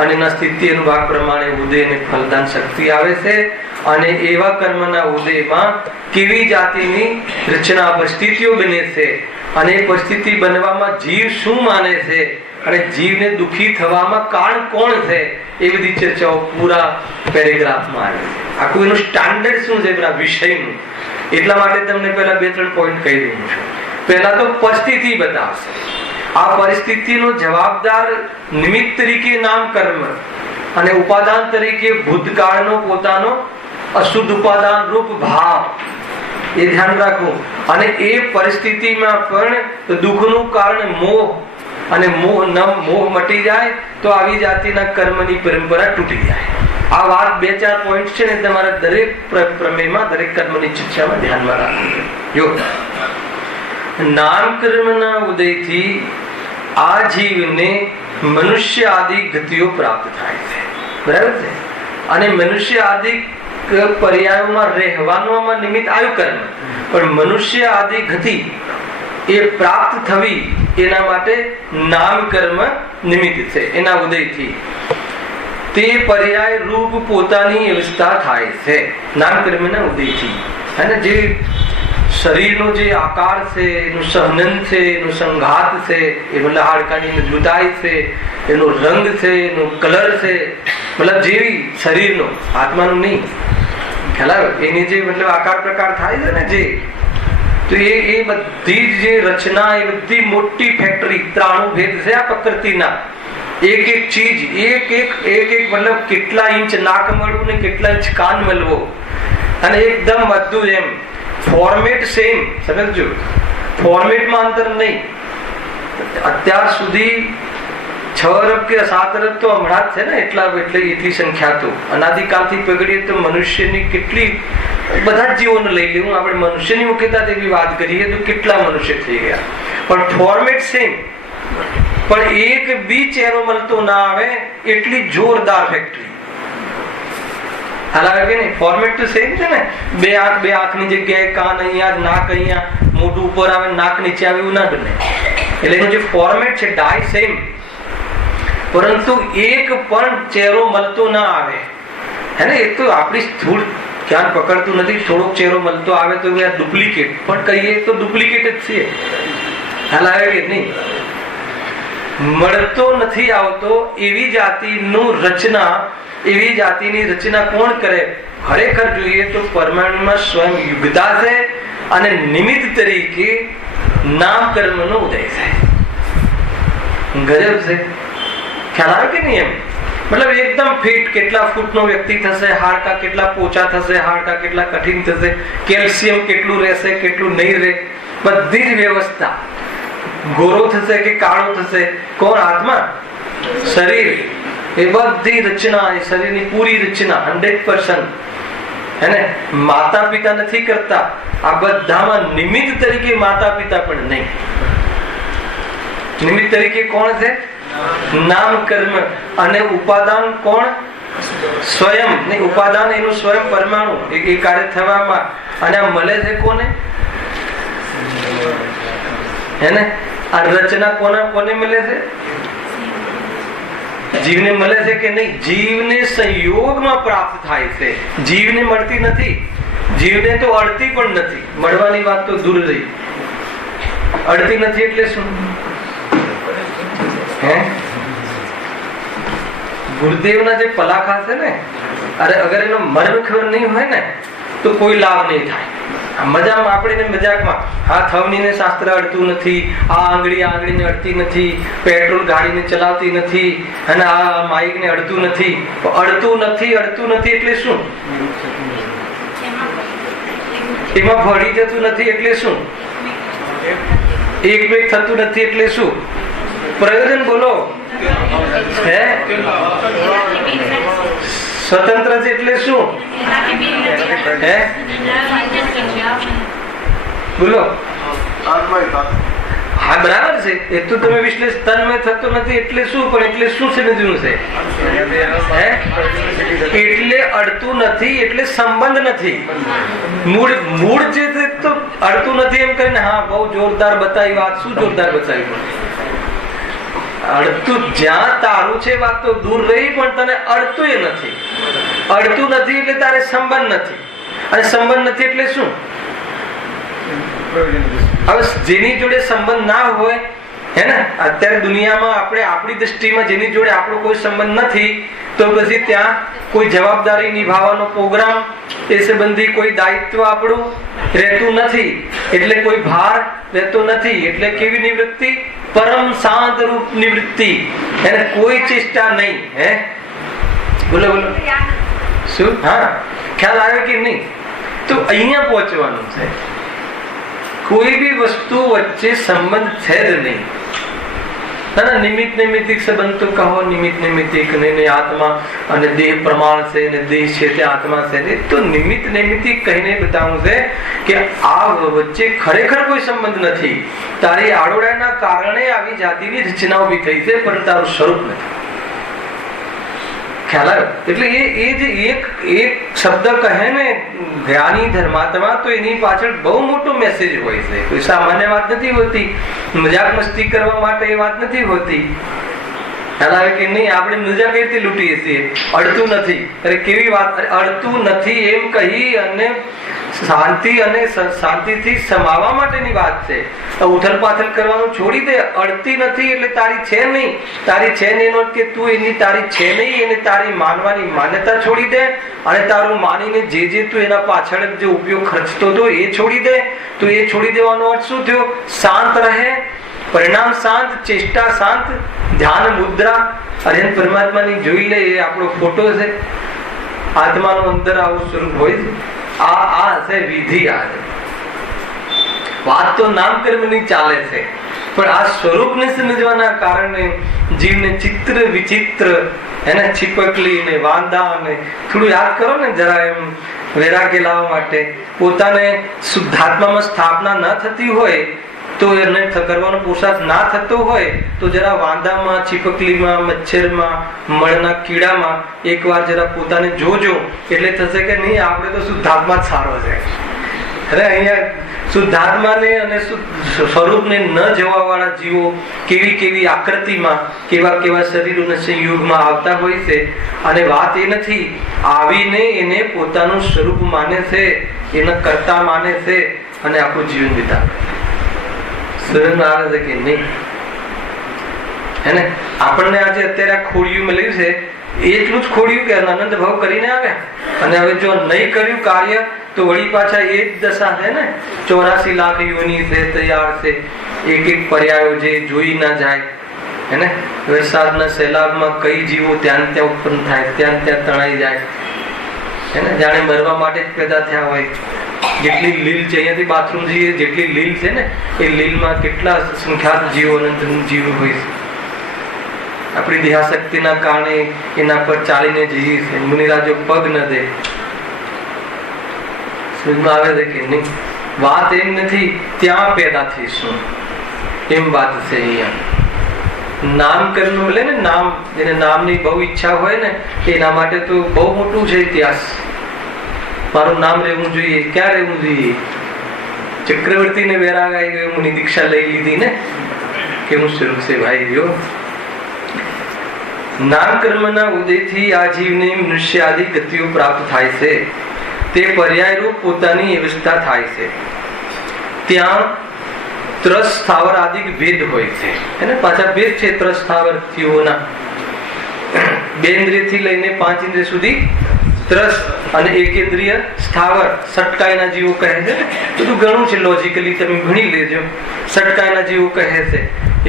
અને એના સ્થિતિ અનુભાગ પ્રમાણે ઉદય અને ફલદાન શક્તિ આવે છે. અને એવા કર્મના ઉદયમાં કેવી જાતિની રચના પરિસ્થિતિઓ બને છે અને એ પરિસ્થિતિ બનવામાં જીવ શું માને છે અને જીવને દુઃખી થવામાં કારણ કોણ છે એ બધી ચર્ચાઓ પૂરા પેરેગ્રાફમાં આવે છે. આખું એનું સ્ટાન્ડર્ડ શું છે પેલા વિષયનું. એટલા માટે તમને પહેલા 2-3 પોઈન્ટ કહી દઉં છું. પહેલા તો પરિસ્થિતિ બતાવશે. આ પરિસ્થિતિનો જવાબદાર નિમિત્ત તરીકે નામ કર્મ અને ઉપાદાન તરીકે ભૂતકાળનો પોતાનો અશુદ્ધ ઉપાદાન રૂપ ભાવ. એ ધ્યાન રાખવું. અને એ પરિસ્થિતિમાં પણ દુઃખનું કારણ મોહ અને મોહ મટી જાય તો આવી જાતિના કર્મની પરંપરા તૂટી જાય. આ વાત 2-4 પોઈન્ટ છે ને તમારે દરેક પ્રમેયમાં, દરેક કર્મની ચિંતામાં ધ્યાનમાં રાખવું. જો નામકર્મના ઉદયથી આ જીવને મનુષ્ય આદિ ગતિઓ પ્રાપ્ત થાય છે, બરાબર છે. અને મનુષ્ય આદિ પર્યાયોમાં રહેવાનું નિમિત્ત આવ્યું કર્મ, પણ મનુષ્ય આદિ ગતિ એ પ્રાપ્ત થવી એના માટે નામ કર્મ નિમિત્ત છે. એના ઉદયથી તે પર્યાય રૂપ પોતાની વ્યવસ્થા થાય છે નામ કર્મના ઉદયથી. અને જે શરીરનો જે આકાર છે, એનું સહનન છે, એનું સંઘાત છે, એ મતલબ હાડકાની મજબૂતાઈ છે, એનો રંગ છે, એનો કલર છે, મતલબ જેવી શરીરનો, આત્માનું નહીં, ખ્યાલ આવે? એની જે મતલબ આકાર પ્રકાર થાય છે ને, જે તો એ બધી જ જે રચના, એ બધી મોટી ફેક્ટરી 93 ભેદ છે આ પ્રકૃતિના. એક એક ચીજ, એક એક મતલબ કેટલા ઇંચ નાક મળવું ને કેટલા ઇંચ કાન મળવો, અને એકદમ બધું એમ ફોર્મેટ સેમ. સમજો, ફોર્મેટમાં અંતર નહીં. અત્યાર સુધી 6 અરબ કે 7 અરબ તો હમણાં જ છે ને, એટલી સંખ્યા તો અનાદિકાલથી પકડીએ તો મનુષ્યની કેટલી, બધા જ જીવોને લઈ લેવું આપણે, મનુષ્યની મુખ્યતા એવી વાત કરીએ તો કેટલા મનુષ્ય થઈ ગયા, પણ ફોર્મેટ સેમ. પણ એક બી ચહેરો મળતો ના આવે એટલી જોરદાર ફેક્ટરી. હાલ આવે કે નહીં? ફોર્મેટ તો સેમ છે ને. બે આંખની જગ્યાએ કાન અહીંયા, નાક અહીંયા, મોઢું ઉપર આવે, નાક નીચે આવે, એવું ના બને. એટલે એનું જે ફોર્મેટ છે ડાય સેમ, પરંતુ એક પણ ચહેરો મળતો ના આવે. હે ને? એ તો આપણી સ્થૂળ ધ્યાન પકડતું નથી. થોડોક ચહેરો મળતો આવે તો ડુપ્લિકેટ, પણ કહીએ તો ડુપ્લિકેટ જ છે. હાલ આવે કે નહીં? મળતો નથી આવતો એવી જાતિનું રચના, એવી જાતિની રચના કોણ કરે? ખરેખર જોઈએ તો પરમાણુમાં સ્વયં યુગતા છે, અને નિમિત્ત તરીકે નામ કર્મનો ઉદય છે. ગજબ છે. ખ્યાલ આવે કે નહીં? એમ મતલબ એકદમ ફિટ, કેટલા ફૂટનો વ્યક્તિ થશે, હાડકા કેટલા પોચા થશે, હાડકા કેટલા કઠિન થશે, કેલ્શિયમ કેટલું રહેશે, કેટલું નહીં રહે, બધી જ વ્યવસ્થા. ગોરો થશે કે કાળો થશે, કોણ? આત્મા, શરીર. એ બધી રચના, એ શરીરની પૂરી રચના 100%. એને માતા પિતા નથી કરતા. આ બધામાં નિમિત્ત તરીકે માતા પિતા પણ નહીં. નિમિત્ત તરીકે કોણ છે? નામ કર્મ. અને ઉપાદાન કોણ? સ્વયં. નહીં, ઉપાદાન એનું સ્વયં પરમાણુ એ કાર્ય થવામાં. અને આ મળે છે કોને? હેને? આ રચના કોને મળે છે? જીવને મળે છે કે નહીં? જીવને સંયોગમાં પ્રાપ્ત થાય છે. જીવને મળતી નથી. જીવને તો અડતી પણ નથી. મળવાની વાત તો દૂર રહી. અડતી નથી એટલે શું? હે? ગુરુદેવના જે પલાખા છે ને, અગર એનો મર્મ ખબર નહીં હોય ને તો કોઈ લાભ નહીં થાય. મજામાં આપણે મજાકમાં આ થવનીને શાસ્ત્ર અડતું નથી, આ આંગળીને અડતી નથી, પેટ્રોલ ગાડીને ચલાવતી નથી, અને આ માઇકને અડતું નથી. અડતું નથી એટલે શું? એમાં ભળી જતું નથી એટલે શું? એક થતું નથી એટલે શું? પ્રયોજન બોલો. હે? સ્વતંત્ર છે એટલે શું? હે? બોલો. હા, બરાબર છે. એ તો તમે વિશ્લેષ તન્મય થતો નથી એટલે શું? પણ એટલે શું સમજવું છે? હે? એટલે અડતું નથી એટલે સંબંધ નથી. મૂળ જે તો અડતું નથી એમ કરીને હા બહુ જોરદાર બતાવી વાત. શું જોરદાર બતાવી? અડતું જ્યાં તારું છે વાત તો દૂર રહી, પણ તને અડતું એ નથી. અડતું નથી એટલે તારે સંબંધ નથી, અને સંબંધ નથી એટલે શું? હવે જેની જોડે સંબંધ ના હોય, હે ને, અત્યારે દુનિયામાં આપણે આપણી દ્રષ્ટિમાં જેની જોડે આપણો કોઈ સંબંધ નથી, તો પછી ત્યાં કોઈ જવાબદારી નિભાવવાનો પ્રોગ્રામ, એ સંબંધી કોઈ દાયિત્વ આપણું રહેતું નથી, એટલે કોઈ ભાર રહેતો નથી. એટલે કેવી નિવૃત્તિ? પરમ શાંત રૂપ નિવૃત્તિ. એને કોઈ ચેષ્ટા નહીં. હે? બોલો બોલો. શું? હા, ખ્યાલ આવ્યો કે નહીં? તો અહીંયા પહોંચવાનું છે. કોઈ બી વસ્તુ વચ્ચે સંબંધ છે જ નહીં. ના નિમિત્ત નૈમિત્તિક સંબંધ તો કહો, નિમિત્ત નૈમિત્તિક ને આત્મા અને દેહ પ્રમાણ છે ને દેહ છે તે આત્મા છે ને, તો નિમિત્ત નૈમિત્તિક કહીને બતાવું છે કે આ વચ્ચે ખરેખર કોઈ સંબંધ નથી. તારી આડોડાના કારણે આવી જાતિની રચના ઉભી થઈ છે, પણ તારું સ્વરૂપ નથી. ખ્યાલ આવ્યો? એટલે એ જે એક શબ્દ કહે ને જ્ઞાની ધર્માત્મા, તો એની પાછળ બહુ મોટો મેસેજ હોય છે. કોઈ સામાન્ય વાત નથી હોતી, મજાક મસ્તી કરવા માટે એ વાત નથી હોતી. ખ્યાલ આવે કે નહીં? આપણે મજા કઈ રીતે લૂંટીએ છીએ? અડતું નથી. અરે કેવી વાત! અડતું નથી એમ કહી અને શાંતિથી સમાવા માટેની વાત છે. ઉથલ પાથલ કરવાનું છોડી દે. અડતી નથી એટલે તારી છે નહીં. તારી છે નહીં એનો કે તું એની તારી છે નહીં એને તારી માનવાની માન્યતા છોડી દે, અને તારું માનીને જે તું એના પાછળ જે ઉપયોગ ખર્ચતો હતો એ છોડી દે. તો એ છોડી દેવાનો અર્થ શું થયો? શાંત રહે, પરિણામ શાંત, ચેષ્ટા શાંત, ધ્યાન મુદ્રા અરે પરમાત્માની જોઈ લે. એ આપણો ફોટો છે. આત્માનું અંદર આવું સ્વરૂપ હોય છે. આ હશે વિધિ. આ વાત તો નામકર્મની ચાલે છે, પણ આ સ્વરૂપને સમજવાના કારણે જીવને ચિત્ર વિચિત્ર એને છીપકલી ને વાંદા ને થોડું યાદ કરો ને જરા, એમ વૈરાગ્ય લાવવા માટે. પોતાને શુદ્ધાત્મામાં સ્થાપના ન થતી હોય તો એને કરવાનો પુરુષાર્થ ના થતો હોય તો જરા વાંદામાં, છીપકલીમાં, મચ્છરમાં, મળના કીડામાં એકવાર જરા પોતાને જોજો, એટલે થશે કે નહીં આપણે તો શુદ્ધાત્મા જ સારો છે. અરે અહીંયા શુદ્ધાત્માને અને સ્વરૂપને ન જવા વાળા જીવો કેવી આકૃતિમાં, કેવા શરીરોના સંયોગમાં આવતા હોય છે. અને વાત એ નથી, આવીને એને પોતાનું સ્વરૂપ માને છે, એના કર્તા માને છે અને આખું જીવન વિતાવે. આવે છે કે નહીં? હે ને? આપણને આજે અત્યારે ખોડિયું મળ્યું છે, એટલું જ ખોડિયું કે આનંદ ભાવ કરીને આવ્યા, અને હવે જો નહીં કર્યું કાર્ય તો વળી પાછા એ જ દશા છે ને. 84 લાખ યોની છે તૈયાર છે, એક પર્યાયો જે જોઈ ના જાય. હે ને? વરસાદના સૈલાબમાં કઈ જીવો ત્યાં ઉત્પન્ન થાય, ત્યાં તણાઈ જાય. હે ને? જાણે મરવા માટે જ પેદા થયા હોય. જેટલી લીલ છે, અહીંયાથી બાથરૂમ જઈએ જેટલી લીલ છે ને, એ લીલમાં કેટલા સંખ્યાત જીવો અનંત જીવો હોય છે. આપણી દેહાશક્તિના કારણે એના પર ચાલીને જઈએ છીએ. મુનિરાજો પગ ન દે. સમજમાં આવે છે કે નહીં? વાત એમ નથી ત્યાં પેદા થઈશું, એમ વાત છે. અહીંયા નામકરણ મળે ને, નામ જેને નામની બહુ ઈચ્છા હોય ને, એના માટે તો બહુ મોટું છે ઇતિહાસ. મારું નામ રહેવું જોઈએ. ક્યાં રહેવું જોઈએ? ચક્રવર્તી ને વૈરાગ આવી ગયો, મુનિ દીક્ષા લઈ લીધી ને, કેવું સ્વરૂપ છે ભાઈ. જો નામકર્મના ઉદયથી આ જીવને મનુષ્ય આદિ ગતિઓ પ્રાપ્ત થાય છે. તે પર્યાય રૂપ પોતાની વ્યવસ્થા થાય છે. ત્યાં ત્રસ સ્થાવર આદિ ભેદ હોય છે. એને પાછા ભેદ છે ત્રસ સ્થાવરતીઓના. 2 ઇન્દ્રિયથી લઈને 5 ઇન્દ્રિય સુધી ત્રસ, અને એકેન્દ્રિય સ્થાવર સટકાયના જીવો કહે છે. બધું ઘણું છે, લોજિકલી તમે ભણી લેજો. સટકાયના જીવો કહે છે.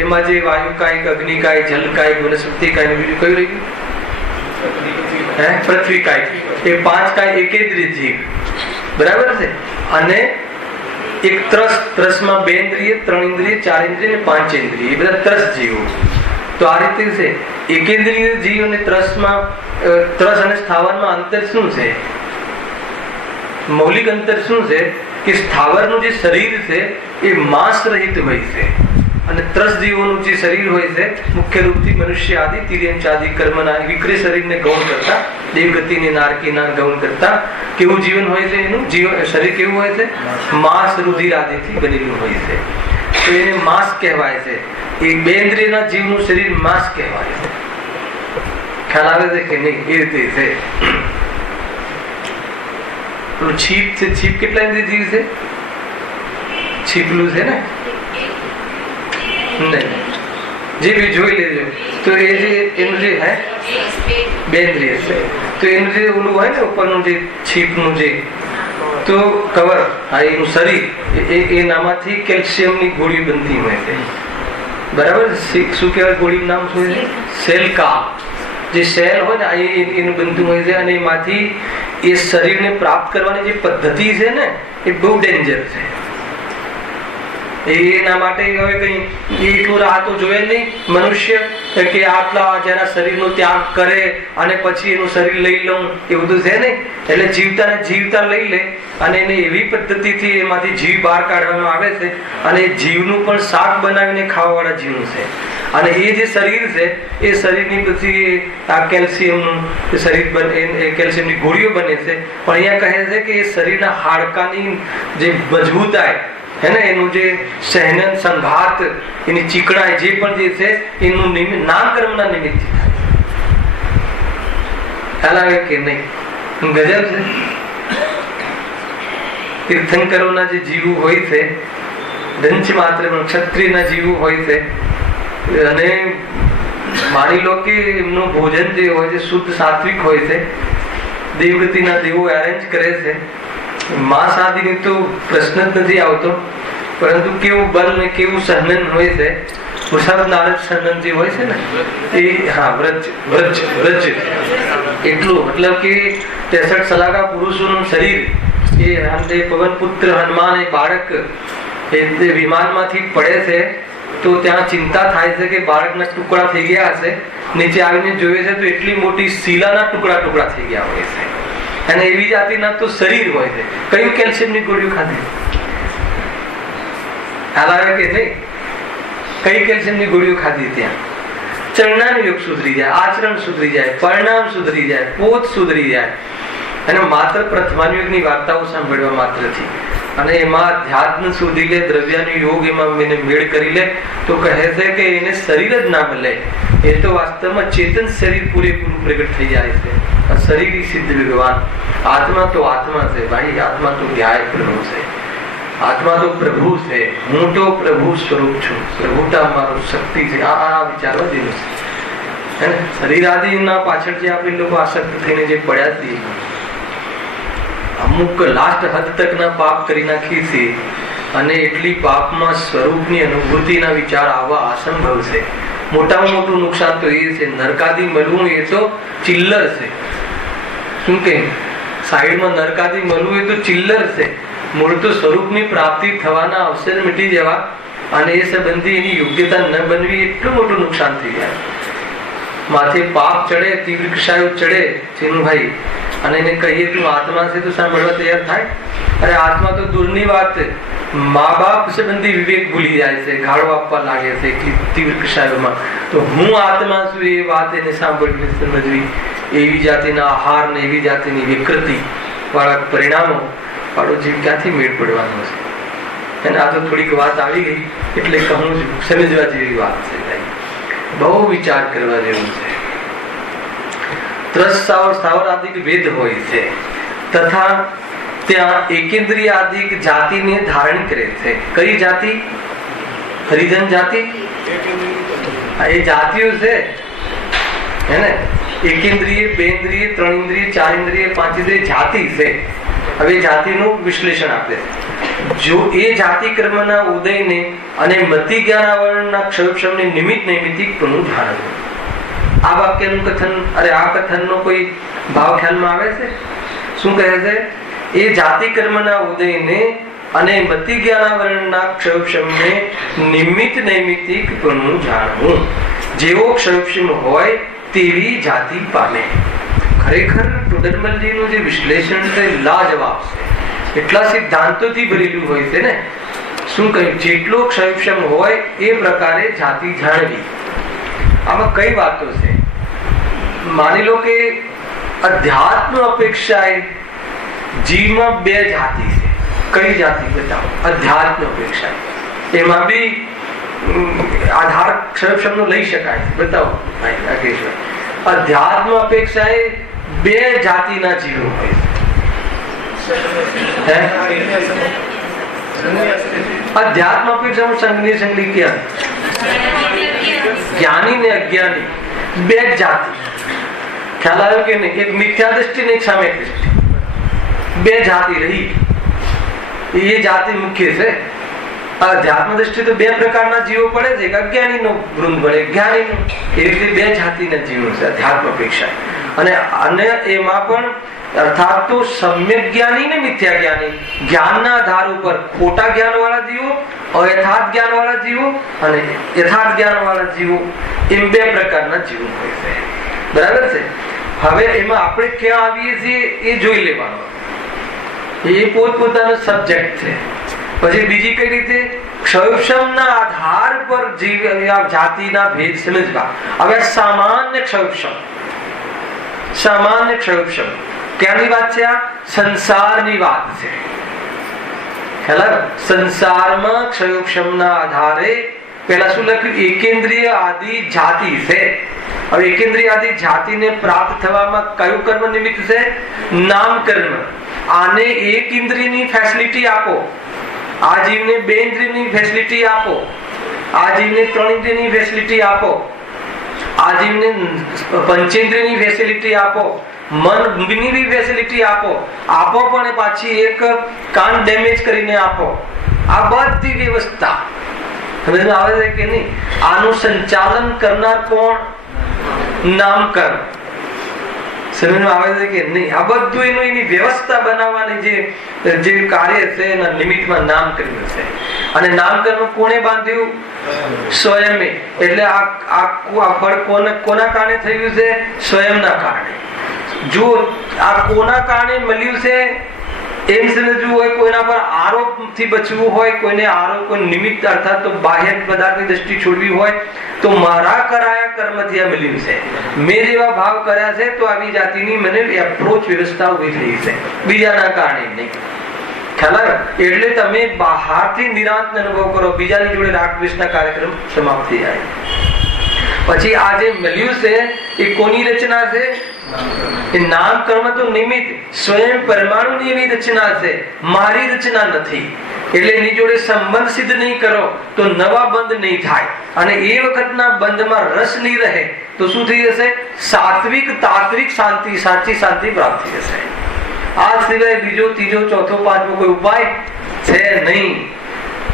એમાં જે વાયુકાય, અગ્નિકાય, જલકાય, વનસ્પતિકાય, બીજું કયું રહી ગયું? પૃથ્વીકાય. એ 5 કાય એકેન્દ્રિય જીવ, બરાબર છે. અને એક ત્રસમાં 2 ઇન્દ્રિય, 3 ઇન્દ્રિય, 4 ઇન્દ્રિય અને 5 ઇન્દ્રિય, એ બધા ત્રસ જીવો. તો આ રીતે છે. એકેન્દ્રિય જીવ અને ત્રસમાં, ત્રસ અને સ્થાવરમાં અંતર શું છે? મૌલિક અંતર શું છે? કે સ્થાવરનું જે શરીર છે એ માંસ રહિત હોય છે, અને ત્રસ જીવોનું જે શરીર હોય છે મુખ્ય રૂપથી મનુષ્ય આદિ તિર્યંચ આદિ કર્મના વિક્રી શરીરને ગૌણ કરતા, દેવગતિને નારકીના ગૌણ કરતા કેવું જીવન હોય છે? એનું શરીર કેવું હોય છે? માંસ રુધિર આદિથી બનેલું હોય છે. તો એને માંસ કહેવાય છે. એ 2 ઇન્દ્રિયના જીવનું શરીર માંસ કહેવાય છે. ખ્યાલ આવે છે કે નહીં? એ રીતે છે. છીપ છે. છીપ કેટલા ઇન્દ્રિય જીવ છે? છીપલું છે ને? નહીં, જે બી જોઈ લેજો. તો એ જે એનું જે હે 2 ઇન્દ્રિય છે, તો એનું જે ઓલું હોય ને ઉપરનું જે છીપનું જે તો કવર, હા, એનું શરીર, એનામાંથી કેલ્શિયમની ગોળી બનતી હોય છે. બરાબર? શું કહેવાય ગોળીનું નામ? શું છે? સેલકા. જે સેલ હોય ને એનું બનતું હોય છે, અને એમાંથી એ શરીરને પ્રાપ્ત કરવાની જે પદ્ધતિ છે ને, એ બહુ ડેન્જર છે. એના માટે હવે કઈ એટલું રાહ તો જોઈએ નહીં મનુષ્ય કે આટલા જરા શરીરનો ત્યાગ કરે અને પછી એનું શરીર લઈ લઉં એ બધું છે નહીં. એટલે જીવતા લઈ લે અને એને એવી પદ્ધતિથી એમાંથી જીવ બહાર કાઢવામાં આવે છે અને જીવનું પણ શાક બનાવીને ખાવાવાળા જીવનું છે. અને એ જે શરીર છે એ શરીરની પછી આ કેલ્શિયમનું શરીર બને, કેલ્શિયમની ગોળીઓ બને છે. પણ અહીંયા કહે છે કે એ શરીરના હાડકાની જે મજબૂતાઈ હે ને, એનું જે સહનન સંઘાત, એની ચીકણાઈ જે પણ જે છે એનું નામકર્મના નિમિત્ત ખ્યાલ આવે કે નહીં? ગજબ છે. તીર્થંકરોના જે જીવો હોય છે, દંશ માત્ર ક્ષત્રિયના જીવો હોય છે, અને માની લો કે એમનું ભોજન જે હોય છે શુદ્ધ સાત્વિક હોય છે, દેવગતિના દેવો એરેન્જ કરે છે, માંસ આદિની તો પ્રશ્ન જ નથી આવતો. પરંતુ કેવું બલ ને કેવું સહનન હોય છે. વૃષભ નારદ સહનન જે હોય છે ને એ વ્રજ એટલું, મતલબ કે 63 સલાકા પુરુષોનું શરીર એ પવન પુત્ર હનુમાન એ બાળક એ વિમાનમાંથી પડે છે તો ત્યાં ચિંતા થાય છે કે બાળકના ટુકડા થઈ ગયા હશે. નીચે આવીને જોયે છે તો એટલી મોટી શીલાના ટુકડા થઈ ગયા હોય છે. અને એવી જાતિના તો શરીર હોય છે. કયું કેલ્શિયમની ગોળીઓ ખાધી? ખ્યાલ આવે કે નહીં? કઈ કેલ્શિયમની ગોળીઓ ખાધી? ત્યાં ચરણાનો યોગ સુધરી જાય, આચરણ સુધરી જાય, પરિણામ સુધરી જાય, પોત સુધરી જાય. અને માત્ર પ્રથમાનુયોગની વાર્તાઓ સાંભળવા માત્રથી અને એમાં અધ્યાત્મ શોધી લે, દ્રવ્યાનો યોગ એમાં એને મેળ કરી લે તો કહે છે કે એને શરીર જ ના મળે. એ તો વાસ્તવમાં ચેતન શરીર પૂરેપૂરું પ્રગટ થઈ જાય છે. શરીર સિદ્ધ ભગવાન. આત્મા તો આત્મા છે ભાઈ, આત્મા તો ધ્યાય પ્રભુ છે, આત્મા તો પ્રભુ છે. હું તો પ્રભુ સ્વરૂપ છું, પ્રભુતા મારું શક્તિ છે. આ વિચારવા જેવું છે. શરીર આદિના પાછળ જે આપણે લોકો આસક્ત થઈને જે પડ્યા છીએ, અમુક લાસ્ટ હદ તકના પાપ કરી નાખી છે અને એટલી પાપમાં સ્વરૂપની અનુભૂતિના વિચાર આવવા અસંભવ છે. મોટામાં મોટું નુકસાન તો એ છે, નરકાદી મળવું એ તો ચિલ્લર છે. શું કે સાઈડમાં નરકાદી મળવું એ તો ચિલ્લર છે. મૂળ તો સ્વરૂપની પ્રાપ્તિ થવાના અવસર મિટી જવા અને એ સંબંધી એની યોગ્યતા ન બનવી એટલું મોટું નુકસાન થઈ જાય. માથે પાપ ચડે, તીવ્ર કષાયો ચડે ચીનુભાઈ, અને એને કહીએ તું આત્મા છે તો સાંભળવા તૈયાર થાય? અરે આત્મા તો દૂરની વાત, મા બાપ સંબંધી વિવેક ભૂલી જાય છે, ગાળો આપવા લાગે છે તીવ્ર કષાયોમાં. તો હું આત્મા છું એ વાત એને સાંભળવી સમજવી, એવી જાતિના આહાર ને એવી જાતિની વિકૃતિ વાળા પરિણામો વાળો જીવ ક્યાંથી મેળ પડવાનો છે? અને આ તો થોડીક વાત આવી ગઈ એટલે કહું છું, સમજવા જેવી વાત છે ભાઈ, બહુ વિચાર કરવા જેવું છે. ત્રસ સ્થાવર આદિક વેદ હોય છે તથા ત્યાં એકેન્દ્રિય આદિક જાતિને ધારણ કરે છે. કઈ જાતિ? હરિજન જાતિ. એ જાતિઓ છે હે ને, એકેન્દ્રિય, બેન્દ્રિય, ત્રણેન્દ્રિય, ચારેન્દ્રિય, પાંચેન્દ્રિય જાતિ છે. હવે જાતિનું વિશ્લેષણ આપે. જો એ જાતિ કર્મના ઉદયને અને મતિ જ્ઞાનાવરણના ક્ષયક્ષમને નિમિત્ત નૈમિતિકપણું જાણવું. આ વાક્યનું કથન, અરે આ કથનનો કોઈ ભાવ ખ્યાલમાં આવે છે? શું કહે છે? એ જાતિ કર્મના ઉદયને અને મતિ જ્ઞાનાવરણના ક્ષયક્ષમને નિમિત્ત નૈમિતિકપણું જાણવું. જેવો ક્ષયક્ષમ હોય તેવી જાતિ પામે. ખરેખર ટોડરમલજીનું જે વિશ્લેષણ છે લાજવાબ છે. એટલા સિદ્ધાંતોથી ભરેલું હોય છે ને. શું કહ્યું? જેટલો ક્ષયક્ષમ હોય એ પ્રકારે જાતિ જાણવી. આમાં કઈ વાતો છે? માની લો કે અધ્યાત્મ અપેક્ષાએ જીવમાં બે જાતિ છે. કઈ જાતિ બતાવો? અધ્યાત્મ અપેક્ષા. એમાં બી આધાર ક્ષયક્ષમનો લઈ શકાય. બતાવો ભાઈ રાકેશભાઈ. અધ્યાત્મ અપેક્ષાએ બે જાતિના જીવો હોય છે. અધ્યાત્મ અપેક્ષા સંગની ક્યાં? જ્ઞાની ને અજ્ઞાની બે જાતિ. ખ્યાલ આવ્યો કે નહીં? એક મિથ્યા દ્રષ્ટિ ને એક સામ્યક દ્રષ્ટિ. બે જાતિ રહી. એ જાતિ મુખ્ય છે. અધ્યાત્મ દ્રષ્ટિ તો બે પ્રકારના જીવો પડે છે. એક અજ્ઞાની નો વૃંદ પડે, જ્ઞાની નો. એ રીતે બે જાતિના જીવો છે અધ્યાત્મ અપેક્ષા. અને એમાં પણ અર્થાત તો સમ્યક જ્ઞાની ને મિથ્યા જ્ઞાની, જ્ઞાનના આધાર ઉપર ખોટા જ્ઞાન વાળા જીવો, અયથાર્થ જ્ઞાન વાળા જીવો અને યથાર્થ જ્ઞાન વાળા જીવો, એમ બે પ્રકારના જીવો હોય છે. બરાબર છે. હવે એમાં આપણે ક્યાં આવીએ છીએ એ જોઈ લેવાનું. એ પોતપોતાનો સબ્જેક્ટ છે. પછી બીજી કઈ રીતે ક્ષયક્ષમના આધાર પર જીવ જાતિના ભેદ સમજવા. હવે સામાન્ય ક્ષયક્ષમ, સામાન્ય ક્ષયક્ષમ ક્યાંની વાત છે? આ સંસારની વાત છે. સંસારમાં ક્ષયક્ષમના આધારે પેલા શું લખ્યું? એકેન્દ્રિય આદિ જાતિ છે. હવે એકેન્દ્રિય આદિ જાતિને પ્રાપ્ત થવામાં કયું કર્મ નિમિત્ત છે? નામ કર્મ. આને એક ઇન્દ્રિયની ફેસિલિટી આપો, આ જીવને બે ઇન્દ્રિયની ફેસિલિટી આપો, આ જીવને ત્રણ ઇન્દ્રિયની ફેસિલિટી આપો, આ જીવને પંચેન્દ્રિયની ફેસિલિટી આપો, મનની બી ફેસિલિટી આપો, આપો પણ પાછી એક કાન ડેમેજ કરીને આપો. આ બધી વ્યવસ્થા સમજમાં આવે છે કે નહીં? આનું સંચાલન કરનાર કોણ? નામકર્મ. સમજમાં આવે છે કે નહીં? આ બધું એની વ્યવસ્થા બનાવવાની જે કાર્ય છે એના નિમિત્તમાં નામકર્મ છે. અને નામકર્મ કોણે બાંધ્યું? સ્વયમે. એટલે આ ફળ કોના કારણે થયું છે? સ્વયંના કારણે. જો આ કોના કારણે મળ્યું છે એમ સમજવું હોય, કોઈના પર આરોપ થી બચવું હોય, કોઈને આરોપ કોઈ નિમિત્ત અર્થાત તો બાહ્ય પદાર્થની દ્રષ્ટિ છોડવી હોય તો મારા કરાયા કર્મથી આ મળ્યું છે. મેં જેવા ભાવ કર્યા છે તો આવી જાતિની મને એપ્રોચ વ્યવસ્થા ઉભી થઈ છે, બીજાના કારણે નહીં. ખ્યાલ? એટલે તમે બહારથી નિરાંત અનુભવ કરો, બીજાની જોડે રાગ દ્વેષના કાર્યક્રમ સમાપ્ત થઈ જાય. પછી આ જે મળ્યું છે એ કોની રચના છે? એ નામ કર્મ તો નિમિત્ત સ્વયં પરમાણુની એવી રચના છે, મારી રચના નથી. એટલે એની જોડે સંબંધ સિદ્ધ નહીં કરો તો નવા બંધ નહીં થાય. અને એ વખતના બંધમાં રસ નહીં રહે તો શું થઈ જશે? સાત્વિક તાત્વિક શાંતિ, સાચી શાંતિ પ્રાપ્ત થઈ જશે. આ સિવાય બીજો ત્રીજો ચોથો પાંચમો કોઈ ઉપાય છે નહીં.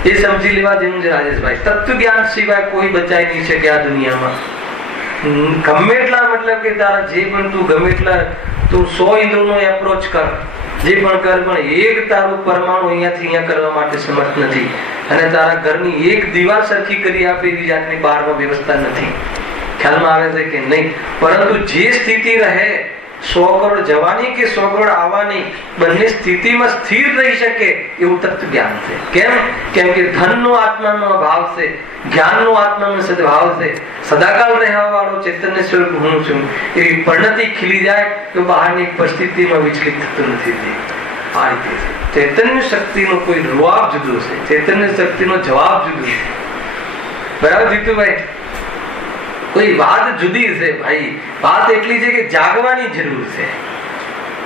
એ સમજી લેવા જેવું છે રાજેશભાઈ. તત્વ જ્ઞાન સિવાય કોઈ બચાઈ નહીં શકે આ દુનિયામાં. ગમે એટલા મતલબ કે તારા જે પણ તું ગમે એટલા તું 100 ઇન્દ્રિયોનો એપ્રોચ કર, જે પણ કર, પણ એક તારું પરમાણુ અહીંયાથી અહીંયા કરવા માટે સમર્થ નથી. અને તારા ઘરની એક દીવાલ સરખી કરી આપે એવી જાતની બહારમાં વ્યવસ્થા નથી. ખ્યાલમાં આવે છે કે નહીં? પરંતુ જે સ્થિતિ રહે 100 કરોડ જવાની કે 100 કરોડ આવવાની, બંને સ્થિતિમાં સ્થિર રહી શકે એવું તત્વ જ્ઞાન છે. કેમ કે ધનનો આત્માનો ભાવ છે, જ્ઞાનનો આત્માનો સદભાવ છે, સદાકાળ રહેવા વાળો ચૈતન્ય સ્વરૂપ હું છું. એવી પરિણતિ ખીલી જાય તો બહારની પરિસ્થિતિમાં વિચલિત થતું નથી. આ રીતે ચૈતન્ય શક્તિનો કોઈ જવાબ જુદો છે, ચૈતન્ય શક્તિનો જવાબ જુદો છે. બરાબર જીતુભાઈ? કોઈ વાત જુદી છે ભાઈ. વાત એટલી છે કે જાગવાની જરૂર છે.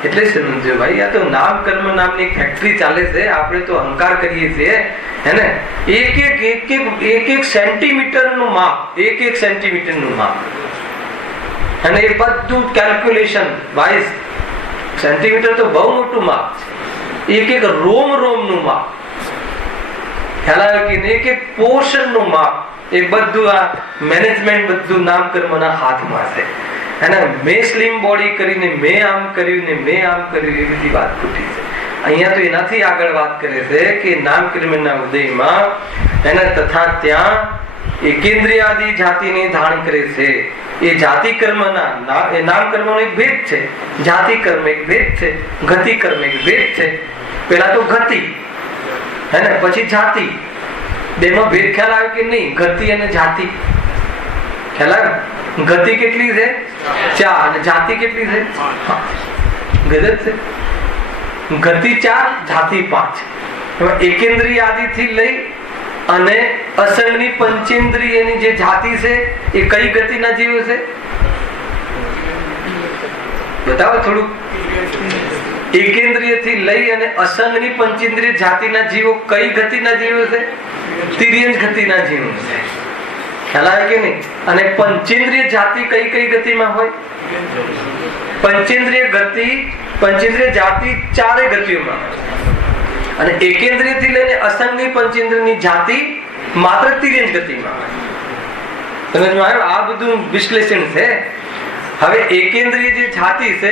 એટલે સમજો ભાઈ, આ તો નામ કર્મ નામની ફેક્ટરી ચાલે છે. આપણે તો અહંકાર કરીએ છીએ, હે ને? એક સેન્ટીમીટર નું માપ, એક સેન્ટીમીટર નું માપ, અને એ બધું કેલ્ક્યુલેશન વાઇઝ. સેન્ટીમીટર તો બહુ મોટું માપ છે. એક રોમ નું માપ, ખ્યાલ આવે કે એક પોર્શન નું માપ. એ બધું આ મેનેજમેન્ટ બધું નામકર્મના હાથમાં છે. અને મેં સ્લિમ બોડી કરીને મેં આમ કર્યું ને મેં આમ કર્યું, એ બધી વાત ખોટી છે. અહીંયા તો એનાથી આગળ વાત કરે છે કે નામકર્મના ઉદયમાં એના તથા ત્યાં એકેન્દ્રિયાદિ જાતિને ધારણ કરે છે. એ જાતિ કર્મના એ નામ કર્મનો એક ભેદ છે, જાતિ કર્મ એક ભેદ છે, ગતિ કર્મ એક ભેદ છે. પેલા તો ગતિ, હે ને? પછી જાતિ. બેમાં ભેદ ખ્યાલ આવે કે નહીં? ગતિ અને જાતિ ખ્યાલ આવે? ગતિ કેટલી છે? 4. અને જાતિ કેટલી છે? 5. ગજબ છે. ગતિ 4, જાતિ 5. એકેન્દ્રિય આદિ થી લઈ અને અસંગની પંચેન્દ્રિયની જે જાતિ છે એ કઈ ગતિના જીવો છે? બતાવો થોડું. એકેન્દ્રિય થી લઈ અને અસંગની પંચેન્દ્રિય જાતિના જીવો કઈ ગતિના જીવો છે? તિર્યંજ ગતિના જીવો છે. ખ્યાલ આવે કે નહીં? અને પંચેન્દ્રિય જાતિ કઈ કઈ ગતિમાં હોય? પંચેન્દ્રિય ગતિ, પંચેન્દ્રિય જાતિ 4 ગતિઓમાં. અને એકેન્દ્રિય થી લઈને અસંગની પંચેન્દ્રિયની જાતિ માત્ર તિર્યંજ ગતિમાં. સમજમાં આવ્યું? આ બધું વિશ્લેષણ છે. હવે એકેન્દ્રીય જે જાતિ છે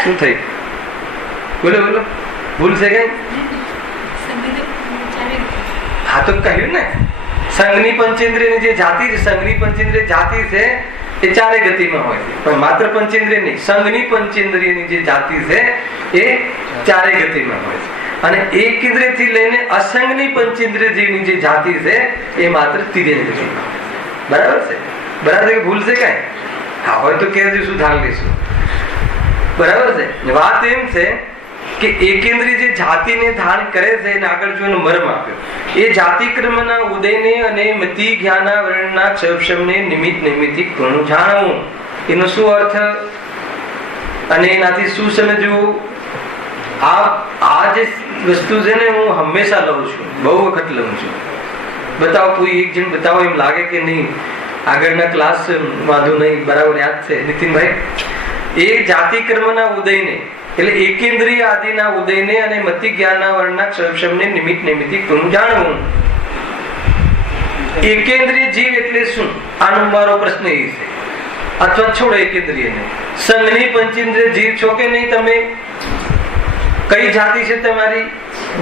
શું થઈ? બોલો બોલો, ભૂલ છે કઈ? હા તો કહ્યું ને, સંઘની પંચેન્દ્રિયની જે જાતિ, સંઘની પંચેન્દ્રિય જાતિ છે એ ચારે ગતિમાં હોય છે, પણ માત્ર પંચેન્દ્રિય નહીં, સંઘની પંચેન્દ્રિયની જે જાતિ છે એ ચારે ગતિમાં હોય છે. અને એકેન્દ્રિય થી લઈને અસંગની પંચેન્દ્રિય જેવી જે જાતિ છે એ માત્ર તિર્યક ગતિમાં. બરાબર છે? બરાબર છે કે ભૂલ છે કઈ? હા હોય તો કહેજો, સુધાર લેશું. બરાબર છે? વાત એમ છે કે એકેન્દ્રિય જે જાતિને ધારણ કરે છે એને આગળ જો એનો મર્મ આપ્યો. એ જાતિ ક્રમના ઉદયને અને મતિ જ્ઞાના વર્ણના ક્ષપશમને નિમિત્ત નૈમિતિક પૂર્ણ જાણવું. એનો શું અર્થ અને એનાથી શું સમજવું? આ જે વસ્તુ છે ને હું હંમેશા લઉં છું, બહુ વખત લઉં છું. બતાવો, કોઈ એક જણ બતાવો, એમ લાગે કે નહીં આગળના ક્લાસ વાંધો નહીં, બરાબર યાદ છે નીતિનભાઈ? એ જાતિ કર્મના ઉદયને એટલે એકેન્દ્રિય આદિના ઉદયને અને મતિ જ્ઞાનના વર્ણના ક્ષપશમને નિમિત્ત નૈમિતિક પૂર્ણ જાણવું. એકેન્દ્રિય જીવ એટલે શું? આનો મારો પ્રશ્ન એ છે. અથવા છોડો એકેન્દ્રિયને, સંઘની પંચેન્દ્રિય જીવ છો કે નહીં તમે? કઈ જાતિ છે તમારી?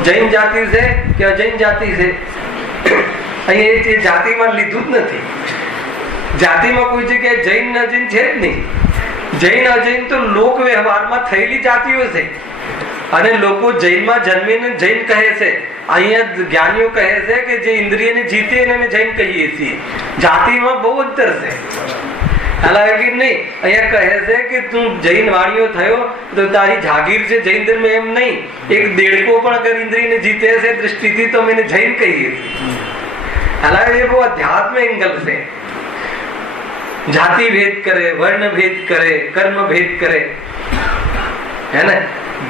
જૈન જાતિ છે કે અજૈન જાતિ છે? અહીં એ જાતિમાં લીધું જ નથી. જાતિમાં કોઈ જગ્યાએ જૈન અજૈન છે જ નહીં. જૈન અજૈન તો લોક વ્યવહારમાં થયેલી જાતિઓ છે, અને લોકો જૈનમાં જન્મીને જૈન કહે છે. અહીંયા જ્ઞાનીઓ કહે છે કે જે ઇન્દ્રિયને જીતે એને અમે જૈન કહીએ છીએ. જાતિમાં બહુ અંતર છે. હાલાકી નહીં, અહીંયા કહે છે કે તું જૈન વાણીઓ થયો તો તારી જાગીર છે જૈન ધર્મ, એમ નહીં. એક દેડકો પણ અગર ઇન્દ્રિયને જીતે છે દ્રષ્ટિથી તો અમે એને જૈન કહીએ છીએ. હાલાકી એ બહુ અધ્યાત્મ એંગલ છે. જાતિ ભેદ કરે, વર્ણ ભેદ કરે, કર્મ ભેદ કરે, હે ને?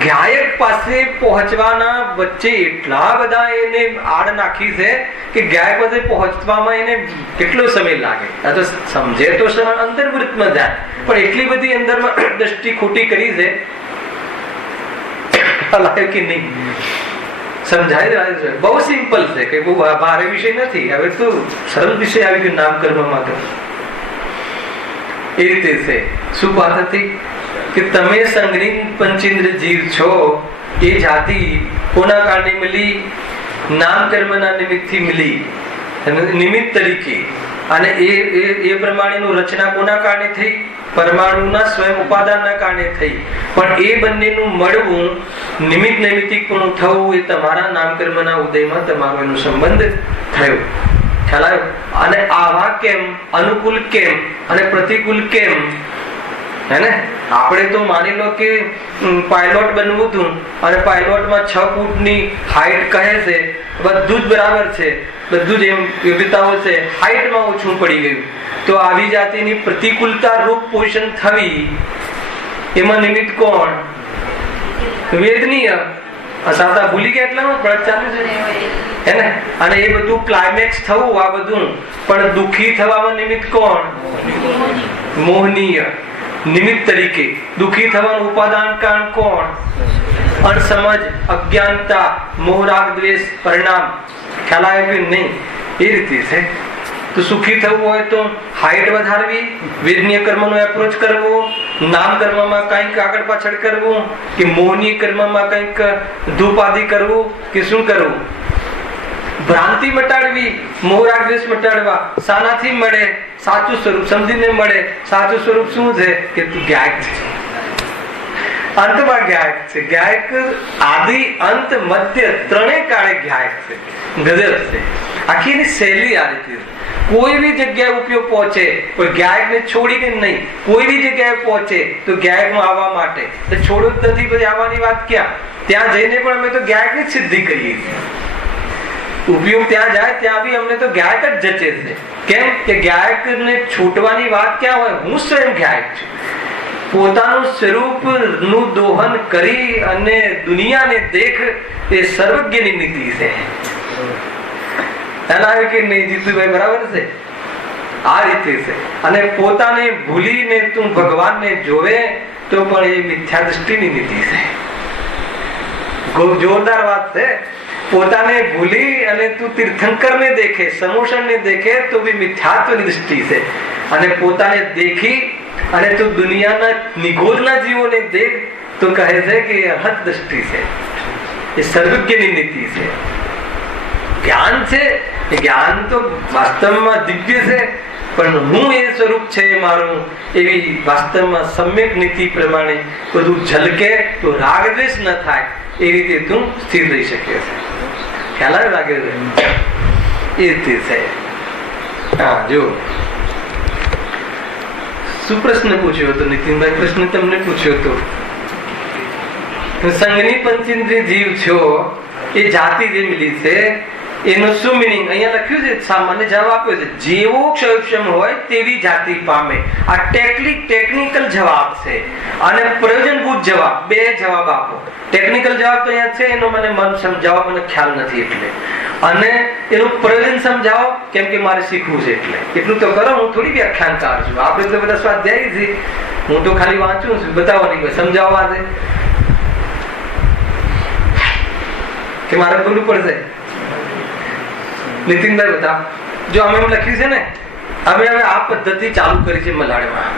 ગાયક પાસે પહોંચવાના વચ્ચે એટલા બધા એને આડ નાખી છે કે ગાયક પાસે પહોંચવામાં એને કેટલો સમય લાગે. આ તો સમજે તો અંતર્વૃત્તમાં જાય, પણ એટલી બધી અંદરમાં દ્રષ્ટિ ખોટી કરી છે કે નહીં સમજાય રહ્યું છે. બહુ સિમ્પલ છે, કે બહુ ભારે વિષય નથી. હવે તો સરળ વિષય આવી ગયો નામકર્મમાં. તો એ રીતે છે. શું વાત હતી કે તમે સંઘની પંચેન્દ્રિય જીવ છો. એ જાતિ કોના કારણે મળી? નામ કર્મના નિમિત્તથી મળી, નિમિત્ત તરીકે. અને એ પ્રમાણેનું રચના કોના કારણે થઈ? પરમાણુના સ્વયં ઉપાદાનના કારણે થઈ. પણ એ બંનેનું મળવું, નિમિત્ત નૈમિતિક પણ થવું, એ તમારા નામકર્મના ઉદયમાં તમારો એનો સંબંધ થયો. ખ્યાલ આવ્યો? અને આવા કેમ, અનુકૂળ કેમ અને પ્રતિકૂળ કેમ? હે ને? આપણે તો માની લો કે પાયલોટ બનવું હતું અને પાયલોટમાં 6 ફૂટની હાઈટ કહે છે, બધું જ બરાબર છે, બધું જ એમ યોગ્યતાઓ છે, હાઈટમાં ઓછું પડી ગયું. તો આવી જાતિની પ્રતિકૂળતા રૂપ પોષણ થવી, એમાં નિમિત્ત કોણ? વેદનીય. સાતા ભૂલી ગયા એટલામાં બળદ ચાલુ છે, હે ને? અને એ બધું ક્લાઇમેક્સ થવું, આ બધું પણ દુઃખી થવામાં નિમિત્ત કોણ? મોહનીય. નિમિત્ત તરીકે દુઃખી થવાનું ઉપાદાન કારણ કોણ? અણસમજ, અજ્ઞાનતા, મોહ રાગ દ્વેષ પરિણામ. ખ્યાલ આવે કે નહીં? એ રીતે છે. તો સુખી થવું હોય તો હાઈટ વધારવી, વેદનીય કર્મનો એપ્રોચ કરવો, નામ કર્મમાં કંઈક આગળ પાછળ કરવું, કે મોહનીય કર્મમાં કંઈક ધૂપાદી કરવું, કે શું કરવું? ભ્રાંતિ મટાડવી, મોહ રાગ દ્વેષ મટાડવા. શાનાથી મળે? સાચું સ્વરૂપ સમજીને મળે. સાચું સ્વરૂપ શું છે? કે તું ગાયક છે. અંતમાં ગાયક છે. ગાયક આદિ અંત મધ્ય ત્રણેય કાળે ગાયક છે. ગજબ છે. આખી એની શૈલી આ રીતે. કોઈ બી જગ્યાએ ઉપયોગ પહોંચે, કોઈ ગાયકને છોડીને નહીં, કોઈ બી જગ્યાએ પહોંચે તો ગાયકમાં આવવા માટે. તો છોડવું જ નથી, પછી આવવાની વાત ક્યાં? ત્યાં જઈને પણ અમે તો ગાયકની જ સિદ્ધિ કરીએ છીએ. ઉપયોગ ત્યાં જાય ત્યાં બી અમને તો ગાયક જ જચે છે. કેમ કે ગાયકને છૂટવાની વાત ક્યાં હોય? હું સ્વયં ગાયક છું. પોતાનું સ્વરૂપ નું દોહન કરી અને દુનિયાને દેખ, એ સર્વજ્ઞની નીતિ છે. કે નહીં જીતુભાઈ? બરાબર છે. આ રીતે છે. અને પોતાને ભૂલીને તું ભગવાનને જોવે તો પણ એ મિથ્યા દ્રષ્ટિની નીતિ છે. જોરદાર વાત છે. પોતાને ભૂલી અને તું તીર્થંકરને દેખે, સમોષણને દેખે તો બી મિથ્યાત્વની દૃષ્ટિ છે. અને પોતાને દેખી અને તું દુનિયાના નિગોરના જીવોને દેખ તો કહે છે કે એ અર્હત દ્રષ્ટિ છે, એ સર્વજ્ઞની નીતિ છે. જ્ઞાન છે, એ જ્ઞાન તો વાસ્તવમાં દિવ્ય છે, પણ હું એ સ્વરૂપ છે મારું, એવી વાસ્તવમાં સમ્યક નીતિ પ્રમાણે બધું ઝલકે તો રાગદ્વેષ ન થાય એ રીતે તું સ્થિર રહી શકે છે. ખ્યાલ આવે લાગે છે એ રીતે છે. હા, જો શું પ્રશ્ન પૂછ્યો હતો નીતિનભાઈ? પ્રશ્ન તમને પૂછ્યો હતો, સંઘની પંચેન્દ્રિય જીવ છો એ જાતિ જે મિલી છે એનું શું મિનિંગ અહીંયા લખ્યું છે? સામાન્ય જવાબ આપ્યો છે, જેવો ક્ષયક્ષમ હોય તેવી જાતિ પામે. આ ટેકનિકલ જવાબ છે અને પ્રયોજનભૂત જવાબ, બે જવાબ આપો. ટેકનિકલ જવાબ તો અહીંયા છે, એનો મને મન સમજાવો, મને ખ્યાલ નથી એટલે, અને એનું પ્રયોજન સમજાવો કેમ કે મારે શીખવું છે એટલે. એટલું તો કરો, હું થોડી વ્યાખ્યાનકાર છું. આપણે તો બધા સ્વાધ્યાયી છીએ, હું તો ખાલી વાંચું છું, બતાવો નહીં, સમજાવવા છે કે મારે બોલવું પડશે. નીતિનભાઈ બતાવ. જો અમે એમ લખ્યું છે ને, અમે હવે આ પદ્ધતિ ચાલુ કરી છે મલાડમાં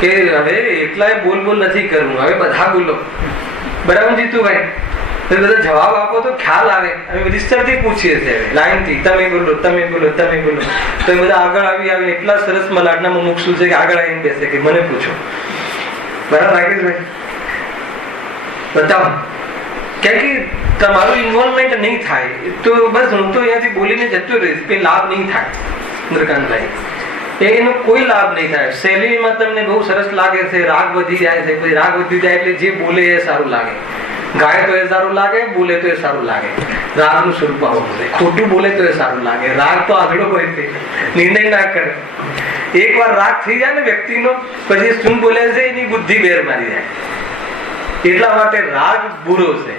કે હવે એકલા બોલ નથી કરવું, હવે બધા બોલો. બરાબર જીતુભાઈ? તો બધા જવાબ આપો તો ખ્યાલ આવે. અમે રજીસ્ટરથી પૂછીએ છીએ લાઈનથી, તમે બોલો તમે બોલો તમે બોલો. તો એ બધા આગળ આવી એટલા સરસ મલાડના મુમુક્ષુ છે કે આગળ આવીને બેસે કે મને પૂછો. બરાબર રાકેશભાઈ? બતાવો. કેમ કે તમારું ઇન્વોલ્વમેન્ટ નહીં થાય તો બસ હું તો અહીંયાથી બોલીને જતો રહીશ, કઈ લાભ નહીં થાય. ચંદ્રકાંતભાઈ, એનો કોઈ લાભ નહીં થાય. શૈલીમાં તમને બહુ સરસ લાગે છે, રાગ વધી જાય છે, પછી રાગ વધી જાય એટલે જે બોલે એ સારું લાગે, ગાય તો એ સારું લાગે, બોલે તો એ સારું લાગે. રાગનું સ્વરૂપ આવવું પડે. ખોટું બોલે તો એ સારું લાગે. રાગ તો આગળ હોય છે, નિર્ણય ના કરે. એકવાર રાગ થઈ જાય ને વ્યક્તિનો, પછી શું બોલે છે એની બુદ્ધિ બેર મારી જાય. એટલા માટે રાગ બુરો છે.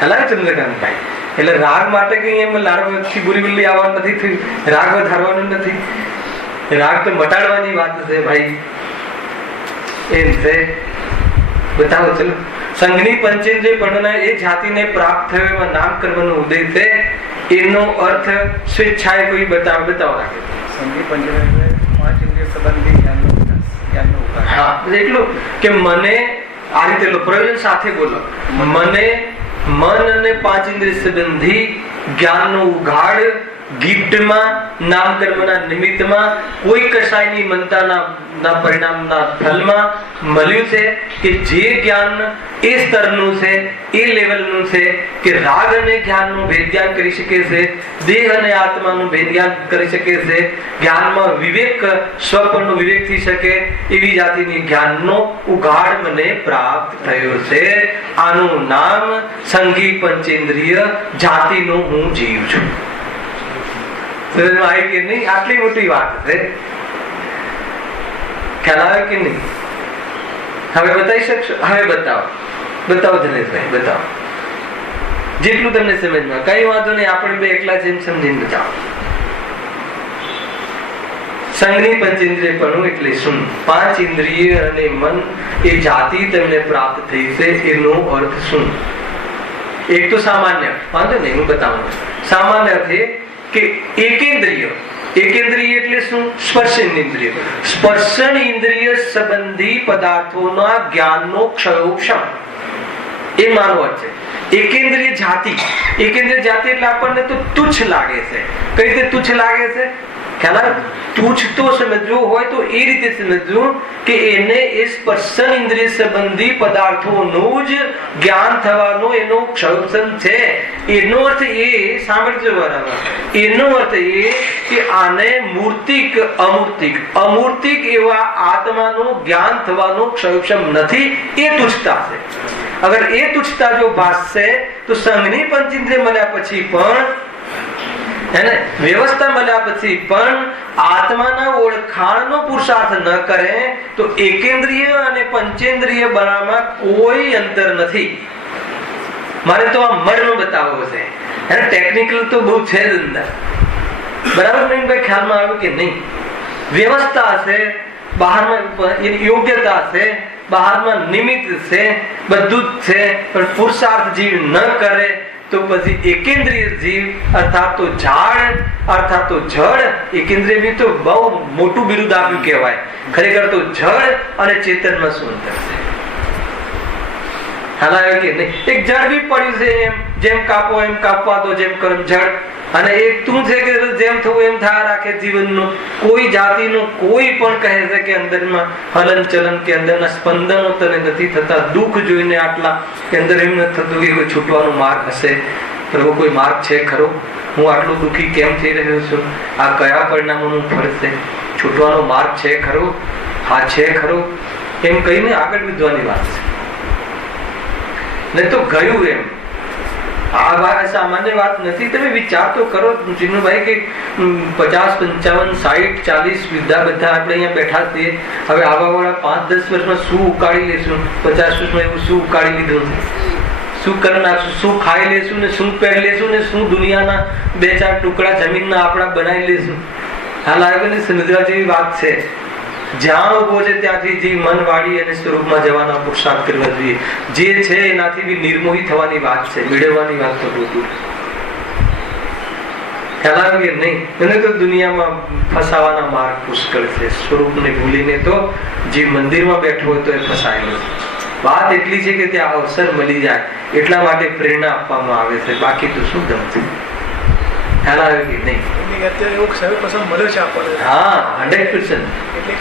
હલાય ચંદ્રકાંતભાઈ? એટલે રાગ માટે કઈ એમ લાડવાથી બુરી બુલ્લી આવવાનું નથી થયું, રાગ વધારવાનું નથી, રાગ તો મટાડવાની વાત છે ભાઈ. એમ છે. બતાવો ચલો. સંઘની પંચેન્દ્રિય પણના એ જાતિને પ્રાપ્ત થયો એમાં નામકર્મનો ઉદય છે, એનો અર્થ સ્વેચ્છાએ કોઈ બતાવો રાખે. સંઘની પંચેન્દ્રિય પાંચ ઇન્દ્રિય સંબંધી જ્ઞાનનો વિકાસ. હા, એટલું કે મને આ રીતે પ્રયોજન સાથે બોલો. મને મન અને પાંચ ઇન્દ્રિય સંબંધી જ્ઞાનનો ઉઘાડ ગિફ્ટમાં, નામકર્મના નિમિત્તમાં, કોઈ કશાયની મનતાના પરિણામના ફલમાં મળ્યું છે કે જે જ્ઞાન એ સ્તરનું છે, એ લેવલનું છે કે રાગ અને જ્ઞાનનું ભેદ જ્ઞાન કરી શકે છે, દેહ અને આત્માનું ભેદ જ્ઞાન કરી શકે છે, જ્ઞાનમાં વિવેક, સ્વપરનો વિવેક થઈ શકે એવી જાતિની જ્ઞાનનો ઉઘાડ મને પ્રાપ્ત થયો છે. આનું નામ સંઘી પંચેન્દ્રિય જાતિનો હું જીવ છું. સમજમાં આવી કે નહીં? આટલી મોટી વાત છે. ખ્યાલ આવે કે નહીં? હવે બતાવી શકશો? હવે બતાવો જનેશભાઈ, બતાવો જેટલું તમને સમજમાં. કઈ વાંધો નહીં, આપણે બે એકલા છે એમ સમજીને બતાવો. સંઘની પંચેન્દ્રિયપણું એટલે શું? પાંચ ઇન્દ્રિય અને મન એ જાતિ તમને પ્રાપ્ત થઈ છે, એનો અર્થ શું? એક તો સામાન્ય, વાંધો નહીં હું બતાવું. સામાન્ય છે કે એકેન્દ્રિય એટલે શું? સ્પર્શન ઇન્દ્રિય. સ્પર્શન ઇન્દ્રિય સંબંધી પદાર્થોના જ્ઞાનનો ક્ષયોક્ષમ, એ માનો અર્થ છે. એકેન્દ્રિય જાતિ એટલે આપણને તો તુચ્છ લાગે છે. કઈ રીતે તુચ્છ લાગે છે? ખ્યાલ? તુચ્છ તો સમજવું હોય તો એ રીતે સમજવું કે એને એ સ્પર્શન ઇન્દ્રિય સંબંધી પદાર્થોનું જ જ્ઞાન થવાનો એનો ક્ષયોક્ષમ છે. એનો અર્થ એ, સાંભળજો બરાબર, એનો અર્થ એ કે આને મૂર્તિક અમૂર્તિક એવા આત્માનું જ્ઞાન થવાનો ક્ષયોક્ષમ નથી. એ તુચ્છતા છે. અગર એ તુચ્છતા જો ભાસશે તો સંઘની પંચેન્દ્રિય મળ્યા પછી પણ, એને વ્યવસ્થા મળ્યા પછી પણ આત્માના ઓળખાણનો પુરુષાર્થ ન કરે તો એકેન્દ્રિય અને પંચેન્દ્રિય બનાવવામાં કોઈ અંતર નથી. મારે તો આ મર્મ બતાવવો છે. એને ટેકનિકલ તો બહુ છે જ અંદર. બરાબર નહીં ભાઈ? ખ્યાલમાં આવ્યું કે નહીં? વ્યવસ્થા છે, બહારમાં યોગ્યતા છે, બહારમાં નિમિત્ત છે, બધું જ છે, પણ પુરુષાર્થ જીવ ન કરે તો પછી એકેન્દ્રિય જીવ અર્થાત તો ઝાડ અર્થાત તો જળ, એકેન્દ્રિય બી તો બહુ મોટું બિરુદ આપ્યું કહેવાય. ખરેખર તો જળ અને ચેતનમાં શું અંતર છે? ખ્યાલ આવ્યો કે નહીં? એક જળ બી પડ્યું છે, એમ જેમ કાપો એમ કાપવા દો, જેમ કર્મ જળ, અને એક તું છે કે જેમ થવું એમ થયા રાખે જીવનનું. કોઈ જાતિનું કોઈ પણ કહે છે કે અંદરમાં હલન ચલન કે અંદરના સ્પંદનો તને નથી થતા, દુઃખ જોઈને આટલા કે અંદર એમ નથી થતું કે કોઈ છૂટવાનો માર્ગ હશે. પ્રભુ કોઈ માર્ગ છે ખરો? હું આટલું દુઃખી કેમ થઈ રહ્યો છું? આ કયા પરિણામોનું ફળ છે? છૂટવાનો માર્ગ છે ખરો? હા છે ખરો? એમ કહીને આગળ વધવાની વાત છે. નહીં તો ગયું એમ. આ વાત સામાન્ય વાત નથી. તમે વિચાર તો કરો ચિન્નુભાઈ કે 50, 55, 60, 40 બધા આપણે અહીંયા બેઠા છીએ. હવે આવા વાળા 5-10 વર્ષમાં શું ઉકાળી લેશું? 50 વર્ષમાં એવું શું ઉકાળી લીધું? શું કરી નાખશું? શું ખાઈ લેશું ને શું પહેરી લેશું ને શું દુનિયાના 2-4 ટુકડા જમીનના આપણા બનાવી લેશું? હાલ આગળ સમજવા જેવી વાત છે. જ્યાં ઉભો છે ત્યાંથી જે મન વાળી અને સ્વરૂપમાં જવાના પુરુષાર્થ કરવા જોઈએ. જે છે એનાથી બી નિર્મોહી થવાની વાત છે, મેળવવાની વાત તો બધું ખ્યાલ આવી નહીં. એને તો દુનિયામાં ફસાવાના માર્ગ પુષ્કળ છે. સ્વરૂપને ભૂલીને તો જે મંદિરમાં બેઠો હોય તો એ ફસાયેલો છે. વાત એટલી છે કે ત્યાં અવસર મળી જાય એટલા માટે પ્રેરણા આપવામાં આવે છે, બાકી તો શું દમ છે? ખ્યાલ આવે કે નહીં? અત્યારે એવો સર્વપ્રથમ મળ્યો છે આપણને. હા, 100%. એટલે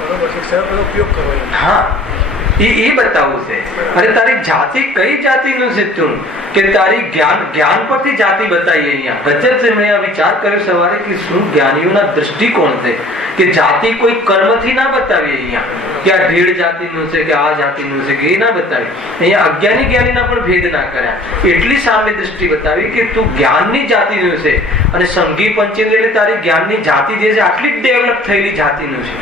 બરોબર છે, સર્વપ્રથમ ઉપયોગ કરવો. હા, એ બતાવવું છે. અરે તારી જાતિ કઈ જાતિનું છે તું? કે તારી જ્ઞાન પરથી જાતિ બતાવી. અહીંયા ગજબ છે. મેં આ વિચાર કર્યો સવારે કે શું જ્ઞાનીઓના દ્રષ્ટિકોણ છે કે જાતિ કોઈ કર્મથી ના બતાવી. અહીંયા કે આ ઢીડ જાતિનું છે કે આ જાતિનું છે કે એ ના બતાવી. અહીંયા અજ્ઞાની જ્ઞાનીના પણ ભેદ ના કર્યા. એટલી સામે દ્રષ્ટિ બતાવી કે તું જ્ઞાનની જાતિનું છે અને સંઘી પંચેન્દ્ર એટલે તારી જ્ઞાનની જાતિ જે છે આટલી જ ડેવલપ થયેલી જાતિનું છે.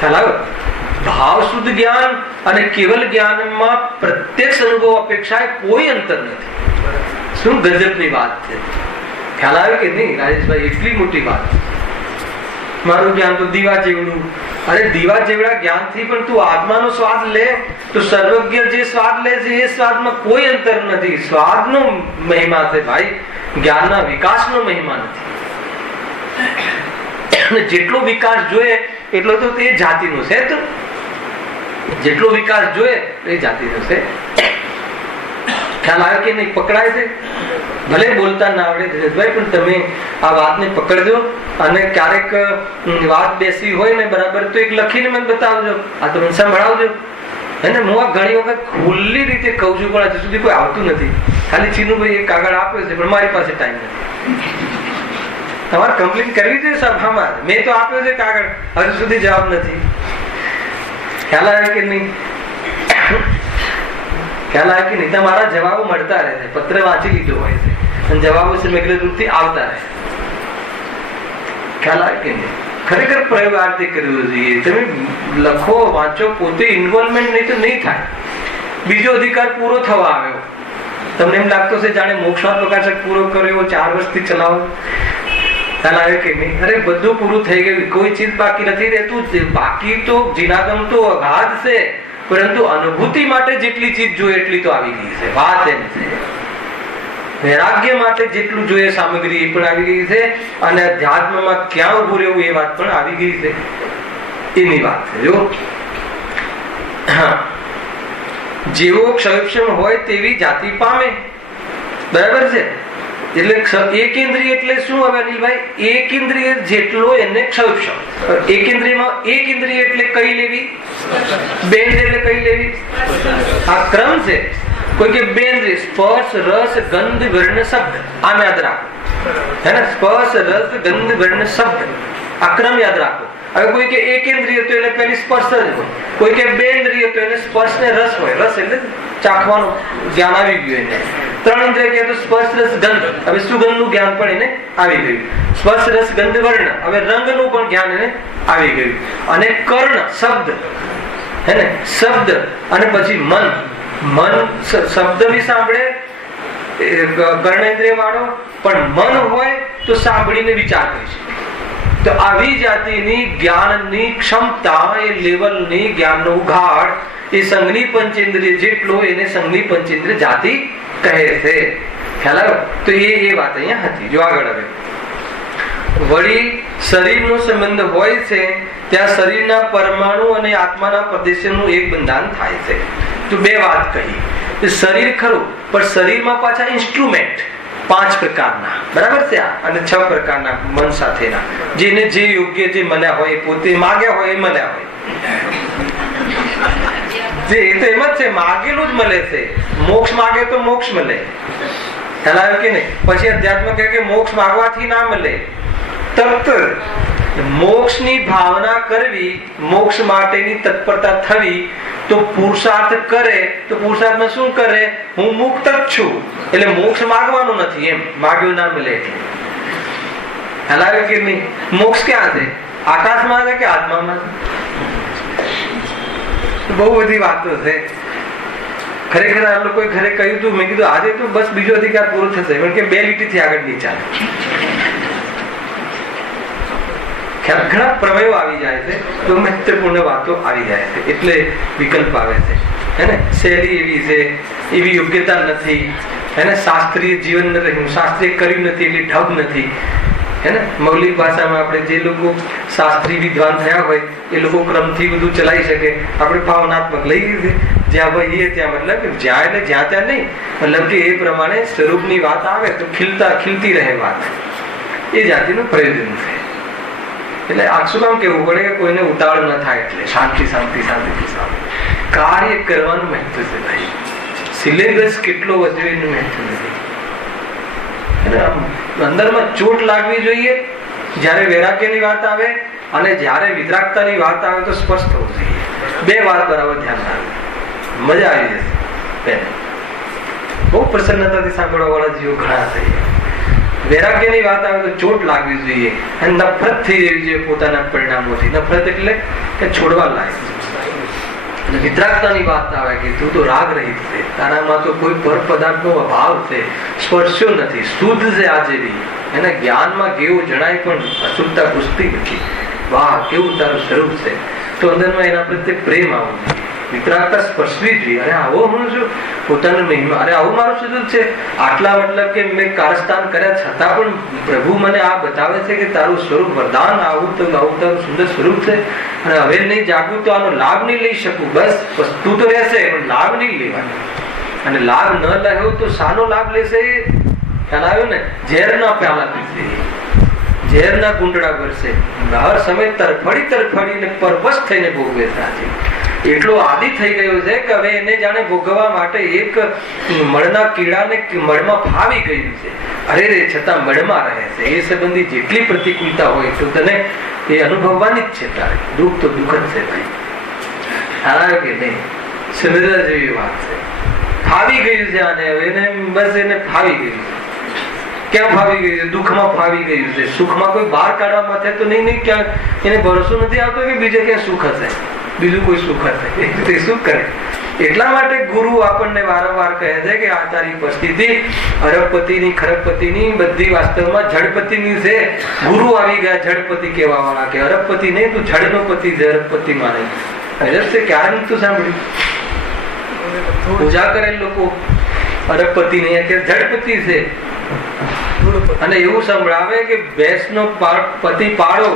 ખ્યાલ આવે? ભાવ શુદ્ધ જ્ઞાન અને કેવલ જ્ઞાનમાં પ્રત્યક્ષ અનુભવ અપેક્ષા કોઈ અંતર નથી. શું ગજબની વાત છે! ખ્યાલ આવે કે નહીં રાજેશભાઈ? એટલી મોટી વાત. મારું જ્ઞાન તો દીવા જેવડું. અરે દીવા જેવડા જ્ઞાનથી પણ તું આત્માનો સ્વાદ લે તો સર્વજ્ઞ જે સ્વાદ લે છે એ સ્વાદમાં કોઈ અંતર નથી. સ્વાદનો મહિમા છે ભાઈ, જ્ઞાનના વિકાસનો મહિમા નથી. જેટલો વિકાસ જોઈએ એટલો તો તે જાતિનો છે. તો જેટલો વિકાસ જોઈએ એ જાતિનો છે. ખ્યાલ આવે કે નહીં? પકડાય છે? ભલે બોલતા ના આવડે દિનેશભાઈ, પણ તમે આ વાતને પકડજો અને ક્યારેક વાત બેસી હોય ને બરાબર તો એક લખીને મને બતાવજો. આ તો મને સંભળાવજો. અને હું આ ઘણી વખત ખુલ્લી રીતે કહું છું પણ હજુ સુધી કોઈ આવતું નથી. ખાલી ચીનુભાઈ એક કાગળ આપ્યો છે પણ મારી પાસે ટાઈમ નથી. તમારે કમ્પ્લીટ કરવી જોઈએ સભામાં. મેં તો આપ્યો છે કાગળ, હજુ સુધી જવાબ નથી. ખ્યાલ આવે કે નહીં? ખ્યાલ આવે કે નહીં? તમારા જવાબો મળતા રહે છે. પત્ર વાંચી લીધો હોય છે અને જવાબો છે મેઘદૂતથી આવતા રહે. ખ્યાલ આવે કે નહીં? ખરેખર પ્રયોગ આ રીતે કરવો જોઈએ. તમે લખો વાંચો, પોતે ઇન્વોલ્વમેન્ટ નહીં તો નહીં થાય. બીજો અધિકાર પૂરો થવા આવ્યો. તમને એમ લાગતો છે જાણે મોક્ષમાં પ્રકાશક પૂરો કર્યો, 4 વર્ષથી ચલાવો. ખ્યાલ આવે કે નહીં? અરે બધું પૂરું થઈ ગયું, કોઈ ચીજ બાકી નથી રહેતું. બાકી તો જીનાગમ તો અગાધ છે, પરંતુ અનુભૂતિ માટે જેટલી ચીજ જોઈએ એટલી તો આવી ગઈ છે. વાત એમ છે. વૈરાગ્ય માટે જેટલું જોઈએ સામગ્રી એ પણ આવી ગઈ છે અને અધ્યાત્મમાં ક્યાં ઉભું રહેવું એ વાત પણ આવી ગઈ છે. એની વાત છે. જો જેવો ક્ષયક્ષમ હોય તેવી જાતિ પામે. બરાબર છે? એટલે એકેન્દ્રિય એટલે શું હવે અનિલભાઈ? એકેન્દ્રિય જેટલો એને ક્ષયક્ષમ. એકેન્દ્રિયમાં એકેન્દ્રિય એટલે કઈ લેવી? બેન્દ્ર એટલે કઈ લેવી? આ ક્રમ છે. કોઈ કે બેન્દ્ર સ્પર્શ રસ ગંધ વર્ણ શબ્દ. આમ યાદ રાખો. હે ને? સ્પર્શ રસ ગંધ વર્ણ શબ્દ. આ ક્રમ યાદ રાખો. હવે કોઈ કે એકેન્દ્રિય તો એટલે પેલી સ્પર્શ જ હોય. કોઈ કે બેન્દ્રિય તો એને સ્પર્શ ને રસ હોય. રસ એટલે ચાખવાનું જ્ઞાન આવી ગયું એને. 3 ઇન્દ્રિય કે તો સ્પર્શ રસ ગંધ. હવે સુગંધનું જ્ઞાન પણ એને આવી ગયું. સ્પર્શ રસ ગંધ વર્ણ. હવે રંગનું પણ જ્ઞાન એને આવી ગયું. અને કર્ણ શબ્દ. હે ને? શબ્દ અને પછી મન. મન શબ્દ બી સાંભળે કર્ણેન્દ્રિય વાળો, પણ મન હોય તો સાંભળીને વિચાર કરી શકે. તો આવી જાતિની જ્ઞાનની ક્ષમતા, એ લેવલની જ્ઞાનનો ઉઘાડ એ સંઘની પંચેન્દ્રિય જેટલો એને સંઘની પંચેન્દ્રિય જાતિ કહે છે. ખ્યાલ આવ્યો? તો એ વાત અહીંયા હતી. જો આગળ હવે વળી શરીરનો સંબંધ હોય છે ત્યાં શરીરના પરમાણુ અને આત્માના પ્રદેશોનું એક બંધાન થાય છે. તો બે વાત કહી. શરીર ખરું, પણ શરીરમાં પાછા ઇન્સ્ટ્રુમેન્ટ 5 પ્રકારના, બરાબર છે, અને 6 પ્રકારના મન સાથેના, જેને જે યોગ્ય જે મળ્યા હોય, પોતે માગ્યા હોય એ મળ્યા હોય. જે એ તો એમ જ છે, માગેલું જ મળે છે. મોક્ષ માગે તો મોક્ષ મળે. ખ્યાલ આવ્યો કે નહીં? પછી અધ્યાત્મ કહે કે મોક્ષ માગવાથી ના મળે. તરત મોક્ષની ભાવના કરવી, મોક્ષ માટેની તત્પરતા થવી, તો પુરુષાર્થ કરે તો પુરુષાર્થમાં શું કરે? હું મુક્ત જ છું, એટલે મોક્ષ માગવાનું નથી. એમ માગ્યું ના મળે એટલે. ખ્યાલ આવ્યો કે નહીં? મોક્ષ ક્યાં છે? આકાશમાં છે કે આત્મામાં? બહુ બધી વાતો છે. ખરેખર આ લોકોએ ઘરે કહ્યું હતું, મેં કીધું આજે તો બસ બીજો અધિકાર પૂરો થશે, કારણ કે 2 લીટીથી આગળ નહીં ચાલે. ઘણા પ્રમેયો આવી જાય છે, તો મહત્વપૂર્ણ વાતો આવી જાય છે, એટલે વિકલ્પ આવે છે. હે ને? શૈલી એવી છે, એવી યોગ્યતા નથી. હે ને? શાસ્ત્રીય જીવન રહ્યું, શાસ્ત્રીય કર્યું નથી એટલે ઢબ નથી. હે ને? મૌલિક ભાષામાં આપણે જે લોકો શાસ્ત્રી વિદ્વાન થયા હોય એ લોકો ક્રમથી બધું ચલાવી શકે. આપણે ભાવનાત્મક લઈ લીધી, જ્યાં ભાઈ ત્યાં, મતલબ કે જ્યાં એટલે જ્યાં ત્યાં નહીં, મતલબ કે એ પ્રમાણે સ્વરૂપની વાત આવે તો ખીલતી રહે વાત. એ જાતિનું પ્રયોજન છે. એટલે આ શું કામ કેવું પડે કે કોઈને ઉતાવળ ન થાય, એટલે શાંતિ કાર્ય કરવાનું મહત્વ છે ભાઈ. સિલેબસ કેટલો વધ્યો એનું મહત્વ નથી. અંદરમાં ચોટ લાગવી જોઈએ જ્યારે વૈરાગ્યની વાત આવે, અને જ્યારે વિતરાગતાની વાત આવે તો સ્પષ્ટ થવું જોઈએ. બે વાત બરાબર ધ્યાન રાખવું, મજા આવી જશે. બહુ પ્રસન્નતાથી સાંભળવા વાળા જીવો ઘણા થઈ. વૈરાગ્યની વાત આવે તો ચોટ લાગવી જોઈએ, અને નફરત થઈ જવી જોઈએ પોતાના પરિણામોથી. નફરત એટલે કે છોડવા લાયક. વિતરાગતાની વાત આવે કે તું તો રાગ રહિત છે, તારામાં તો કોઈ પર પદાર્થનો અભાવ છે, સ્પર્શ્યો નથી, શુદ્ધ છે આજે બી. એના જ્ઞાનમાં કેવું જણાય પણ અશુદ્ધતા પૂછતી નથી. વાહ, કેવું તારું સ્વરૂપ છે. તો અંદરમાં એના પ્રત્યે પ્રેમ આવવો જોઈએ. વિતરાગતા સ્પર્શવી જોઈએ. અરે આવો હું છું, પોતાનો મહિમા, અરે આવું મારું શું છે. આટલા મતલબ કે મેં કારસ્તાન કર્યા છતાં પણ પ્રભુ મને આ બતાવે છે કે તારું સ્વરૂપ વરદાન, આવું તારું સુંદર સ્વરૂપ છે, અને હવે નહીં જાગું તો આનો લાભ નહીં લઈ શકું. બસ વસ્તુ તો રહેશે પણ લાભ નહીં લેવાનો. અને લાભ ન લેવો તો શાનો લાભ લેશે? ખ્યાલ આવ્યો ને? ઝેરના પ્યાલા પીશે, ઝેરના કુંડળા ભરશે, હર સમય તરફડીને પરવશ થઈને ભોગવે છે. એટલો આદિ થઈ ગયો છે કે હવે એને જાણે ભોગવવા માટે એક મળના કીડાને મળમાં ફાવી ગયું છે. અરે રે, છતાં મળમાં રહે છે. એ સંબંધી જેટલી પ્રતિકૂળતા હોય તો તને એ અનુભવવાની જ છે. તારે દુઃખ તો દુઃખ જ છે ભાઈ. હારા કે નહીં? સમજવા જેવી વાત છે. ફાવી ગયું છે આને, હવે એને બસ એને ફાવી ગયું છે. ક્યાં ફાવી ગયું છે? દુઃખમાં ફાવી ગયું છે. સુખમાં કોઈ બહાર કાઢવા માટે તો નહીં, ક્યાં એને ભરોસો નથી આવતો કે બીજે ક્યાં સુખ હશે, બીજું કોઈ સુખ હશે. તે શું કરે? એટલા માટે ગુરુ આપણને વારંવાર કહે છે કે આ તારી પરિસ્થિતિ અરબપતિની ખરબપતિની બધી વાસ્તવમાં જડપતિની છે. ગુરુ આવી ગયા જડપતિ કહેવા વાળા, કે અરબપતિ નહીં, તું જડનો પતિ છે, અરબપતિ માને. ક્યારે નતું સાંભળ્યું? પૂજા કરેલ લોકો અરબપતિ નહીં કે જડપતિ છે. અને એવું સંભળાવે કે ભેંસનો પતિ પાડો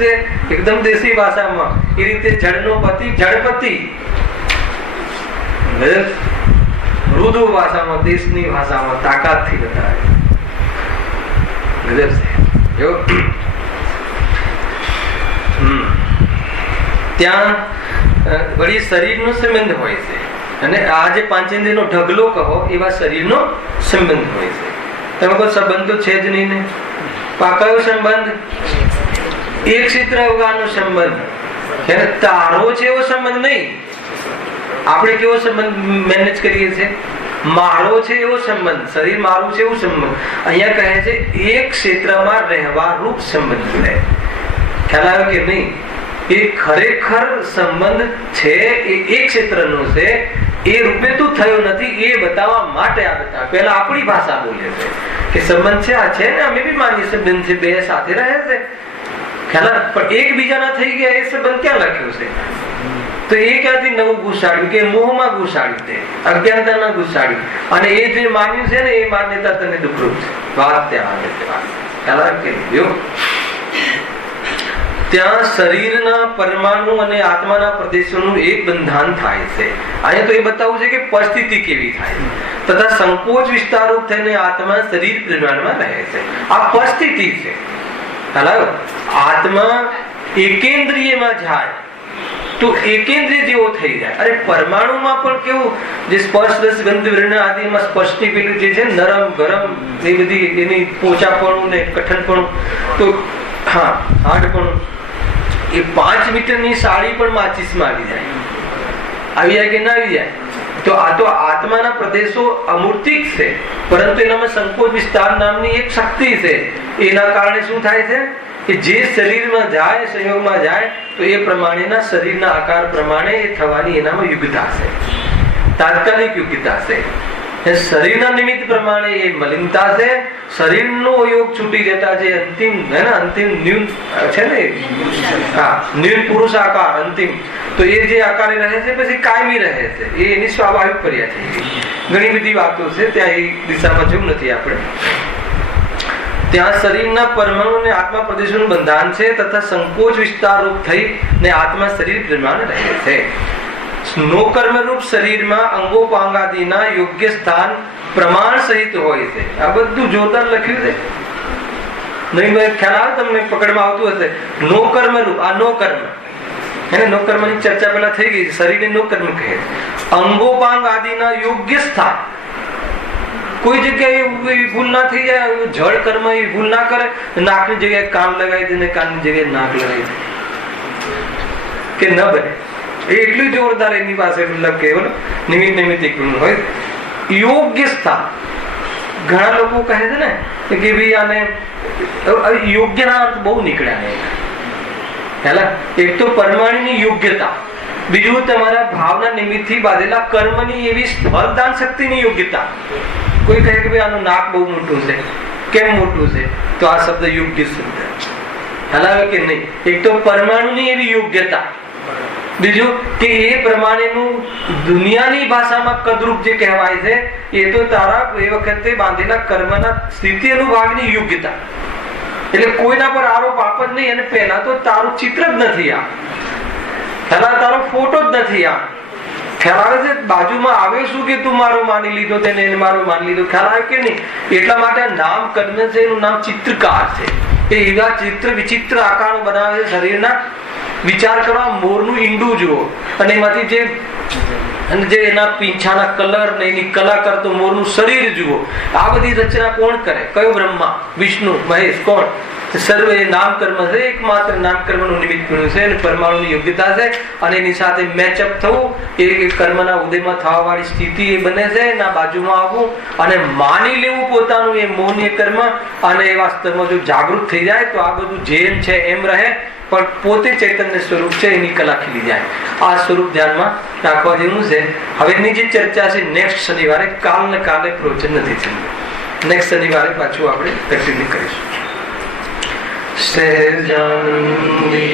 છે, એકદમ દેશી ભાષામાં. એ રીતે જળનો પતિ જળપતિ, મૃદુ ભાષામાં, દેશની ભાષામાં તાકાતથી બતાવે. ગજબ છે. ત્યાં વળી શરીરનો સંબંધ હોય છે, અને આ જે પાંચેન્દ્રિયનો ઢગલો કહો એવા શરીરનો સંબંધ હોય છે. તમે કોઈ સંબંધ તો છે જ નહીં ને. કયો સંબંધ? એક ક્ષેત્ર અવગાહનો સંબંધ. તારો છે એવો સંબંધ નહીં. આપણે કેવો સંબંધ મેનેજ કરીએ છીએ? મારો છે એવો સંબંધ, શરીર મારું છે એવું સંબંધ. અહીંયા કહે છે એક ક્ષેત્રમાં રહેવા રૂપ સંબંધ છે. ખ્યાલ આવ્યો કે નહીં? એ ખરેખર સંબંધ છે, એ એક ક્ષેત્રનો છે. એ રૂપે તું થયો નથી એ બતાવવા માટે આ બતાવે. પહેલા આપણી ભાષા બોલે છે કે સંબંધ છે, આ છે ને, અમે બી માનીએ સંબંધ છે, બે સાથે રહે છે. ખ્યાલ આવે? પણ એકબીજાના થઈ ગયા એ સંબંધ ક્યાં લખ્યો છે? તો એ ક્યાંથી નવું ઘુસાડ્યું કે મોહમાં ઘુસાડ્યું, તે અજ્ઞાનતામાં ઘુસાડ્યું, અને એ જે માન્યું છે ને એ માન્યતા તને દુઃખરૂપ છે. વાત ત્યાં આવે છે. ખ્યાલ આવે કે નહીં? ત્યાં શરીરના પરમાણુ અને આત્માના પ્રદેશોનું એક બંધાન થાય છે. અહીંયા તો એ બતાવવું છે કે પરિસ્થિતિ કેવી થાય તથા સંકોચ વિસ્તારરૂપ થઈને આત્મા શરીર પરિમાણમાં રહે છે. આ પરિસ્થિતિ છે. આત્મા એકેન્દ્રિયમાં જાય તો એકેન્દ્રિય જેવો થઈ જાય. અરે પરમાણુમાં પણ કેવું, જે સ્પર્શ રસ ગંધ વર્ણ આદિમાં સ્પર્શની પેલું જે છે નરમ ગરમ એ બધી એની પોચાપણું ને કઠણપણું, તો હા હાર્ડપણું, એ 5 મીટરની સાડી પણ માચીસમાં આવી જાય કે ના આવી જાય? તો આ તો આત્માના પ્રદેશો અમૂર્તિક છે, પરંતુ એનામાં સંકોચ વિસ્તાર નામની એક શક્તિ છે. એના કારણે શું થાય છે કે જે શરીરમાં જાય, સંયોગમાં જાય, તો એ પ્રમાણેના શરીરના આકાર પ્રમાણે એ થવાની એનામાં યુગ્યતા છે, તાત્કાલિક યુગ્યતા છે. શરીરના નિમિત્ત પ્રમાણે એ મલિનતા છે. શરીરનો યોગ છૂટી જતા જે અંતિમ હે ને, અંતિમ ન્યૂન છે ને, હા ન્યૂન પુરુષ આકાર અંતિમ, તો એ જે આકારે રહે છે પછી કાયમી રહે છે. એ એની સ્વાભાવિક ક્રિયા થઈ ગઈ. ઘણી બધી વાતો છે, ત્યાં એ દિશામાં જવું નથી આપણે. ત્યાં શરીરના પરમાણુ અને આત્મા પ્રદેશોનું બંધાન છે તથા સંકોચ વિસ્તાર રૂપ થઈ ને આત્મા શરીર પ્રમાણે રહે છે. નો કર્મરૂપ શરીરમાં અંગોપાંગાદિના યોગ્ય સ્થાન પ્રમાણ સહિત હોય છે. આ બધું જોરદાર લખ્યું છે. નહીં ખ્યાલ આવે તમને? પકડમાં આવતું હશે. નો કર્મરૂપ, આ નો કર્મ એને નો કર્મની ચર્ચા પેલા થઈ ગઈ. શરીરને નો કર્મ કહે. અંગોપાંગ આદિના યોગ્ય સ્થાન, કોઈ જગ્યાએ ભૂલ ના થઈ જાય. જળ કર્મ એ ભૂલ ના કરે. નાકની જગ્યાએ કાન લગાવી દે ને કાનની જગ્યાએ નાક લગાવી દે કે ન બને. એ એટલું જોરદાર એની પાસે નિમિત્ત નિમિત્તિક હોય. યોગ્ય સ્થાન. ઘણા લોકો કહે છે ને કે ભાઈ આને યોગ્ય ના અર્થ બહુ નીકળ્યા. એક તો પરમાણુની યોગ્યતા, બીજું તમારા ભાવના નિમિત્તથી બાંધેલા કર્મની એવી ફલદાન શક્તિની યોગ્યતા. કોઈ કહે કે ભાઈ આનું નાક બહુ મોટું છે, કેમ મોટું છે? તો આ શબ્દ યોગ્ય શબ્દ હલાવે કે નહીં? એક તો પરમાણુની એવી યોગ્યતા, બીજું કે એ પ્રમાણેનું દુનિયાની ભાષામાં કદરૂપ જે કહેવાય છે એ તો તારા એ વખતે બાંધેલા કર્મના સ્થિતિ અનુભાવની યોગ્યતા. એટલે કોઈના પર આરોપ આપ જ નહીં. અને પહેલા તો તારું ચિત્ર જ નથી, આ પહેલા તારો ફોટો જ નથી. આ ખ્યાલ આવે છે? બાજુમાં આવે શું કે તું મારો માની લીધો તેને, એને મારો માની લીધો. ખ્યાલ આવે કે નહીં? એટલા માટે નામ કર્મ છે, એનું નામ ચિત્રકાર છે. એ એવા ચિત્ર વિચિત્ર આકારો બનાવે છે શરીરના. વિચાર કરો, મોરનું ઈંડું જુઓ અને એમાંથી જે એના પીંછાના કલર ને એની કલા કરતો મોરનું શરીર જુઓ. આ બધી રચના કોણ કરે? કયો? બ્રહ્મા, વિષ્ણુ, મહેશ. કોણ? સર્વ એ નામ કર્મ છે. એકમાત્ર નામ કર્મનું નિમિત્ત બન્યું છે અને પરમાણુની યોગ્યતા છે. અને એની સાથે મેચઅપ થવું, એ કર્મના ઉદયમાં થવા વાળી સ્થિતિ એ બને છે. એના બાજુમાં આવવું અને માની લેવું પોતાનું એ મૌન્ય કર્મ. અને એ વાસ્તવમાં જો જાગૃત થઈ જાય તો આ બધું જેમ છે એમ રહે, પણ પોતે ચૈતન્ય સ્વરૂપ છે, એની કલા ખીલી જાય. આ સ્વરૂપ ધ્યાનમાં રાખવા જેવું છે. હવેની જે ચર્ચા છે નેક્સ્ટ શનિવારે, કાલને કાલે પ્રવચન નથી થયું. નેક્સ્ટ શનિવારે પાછું આપણે કન્ટિન્યુ કરીશું. સ્વરૂપી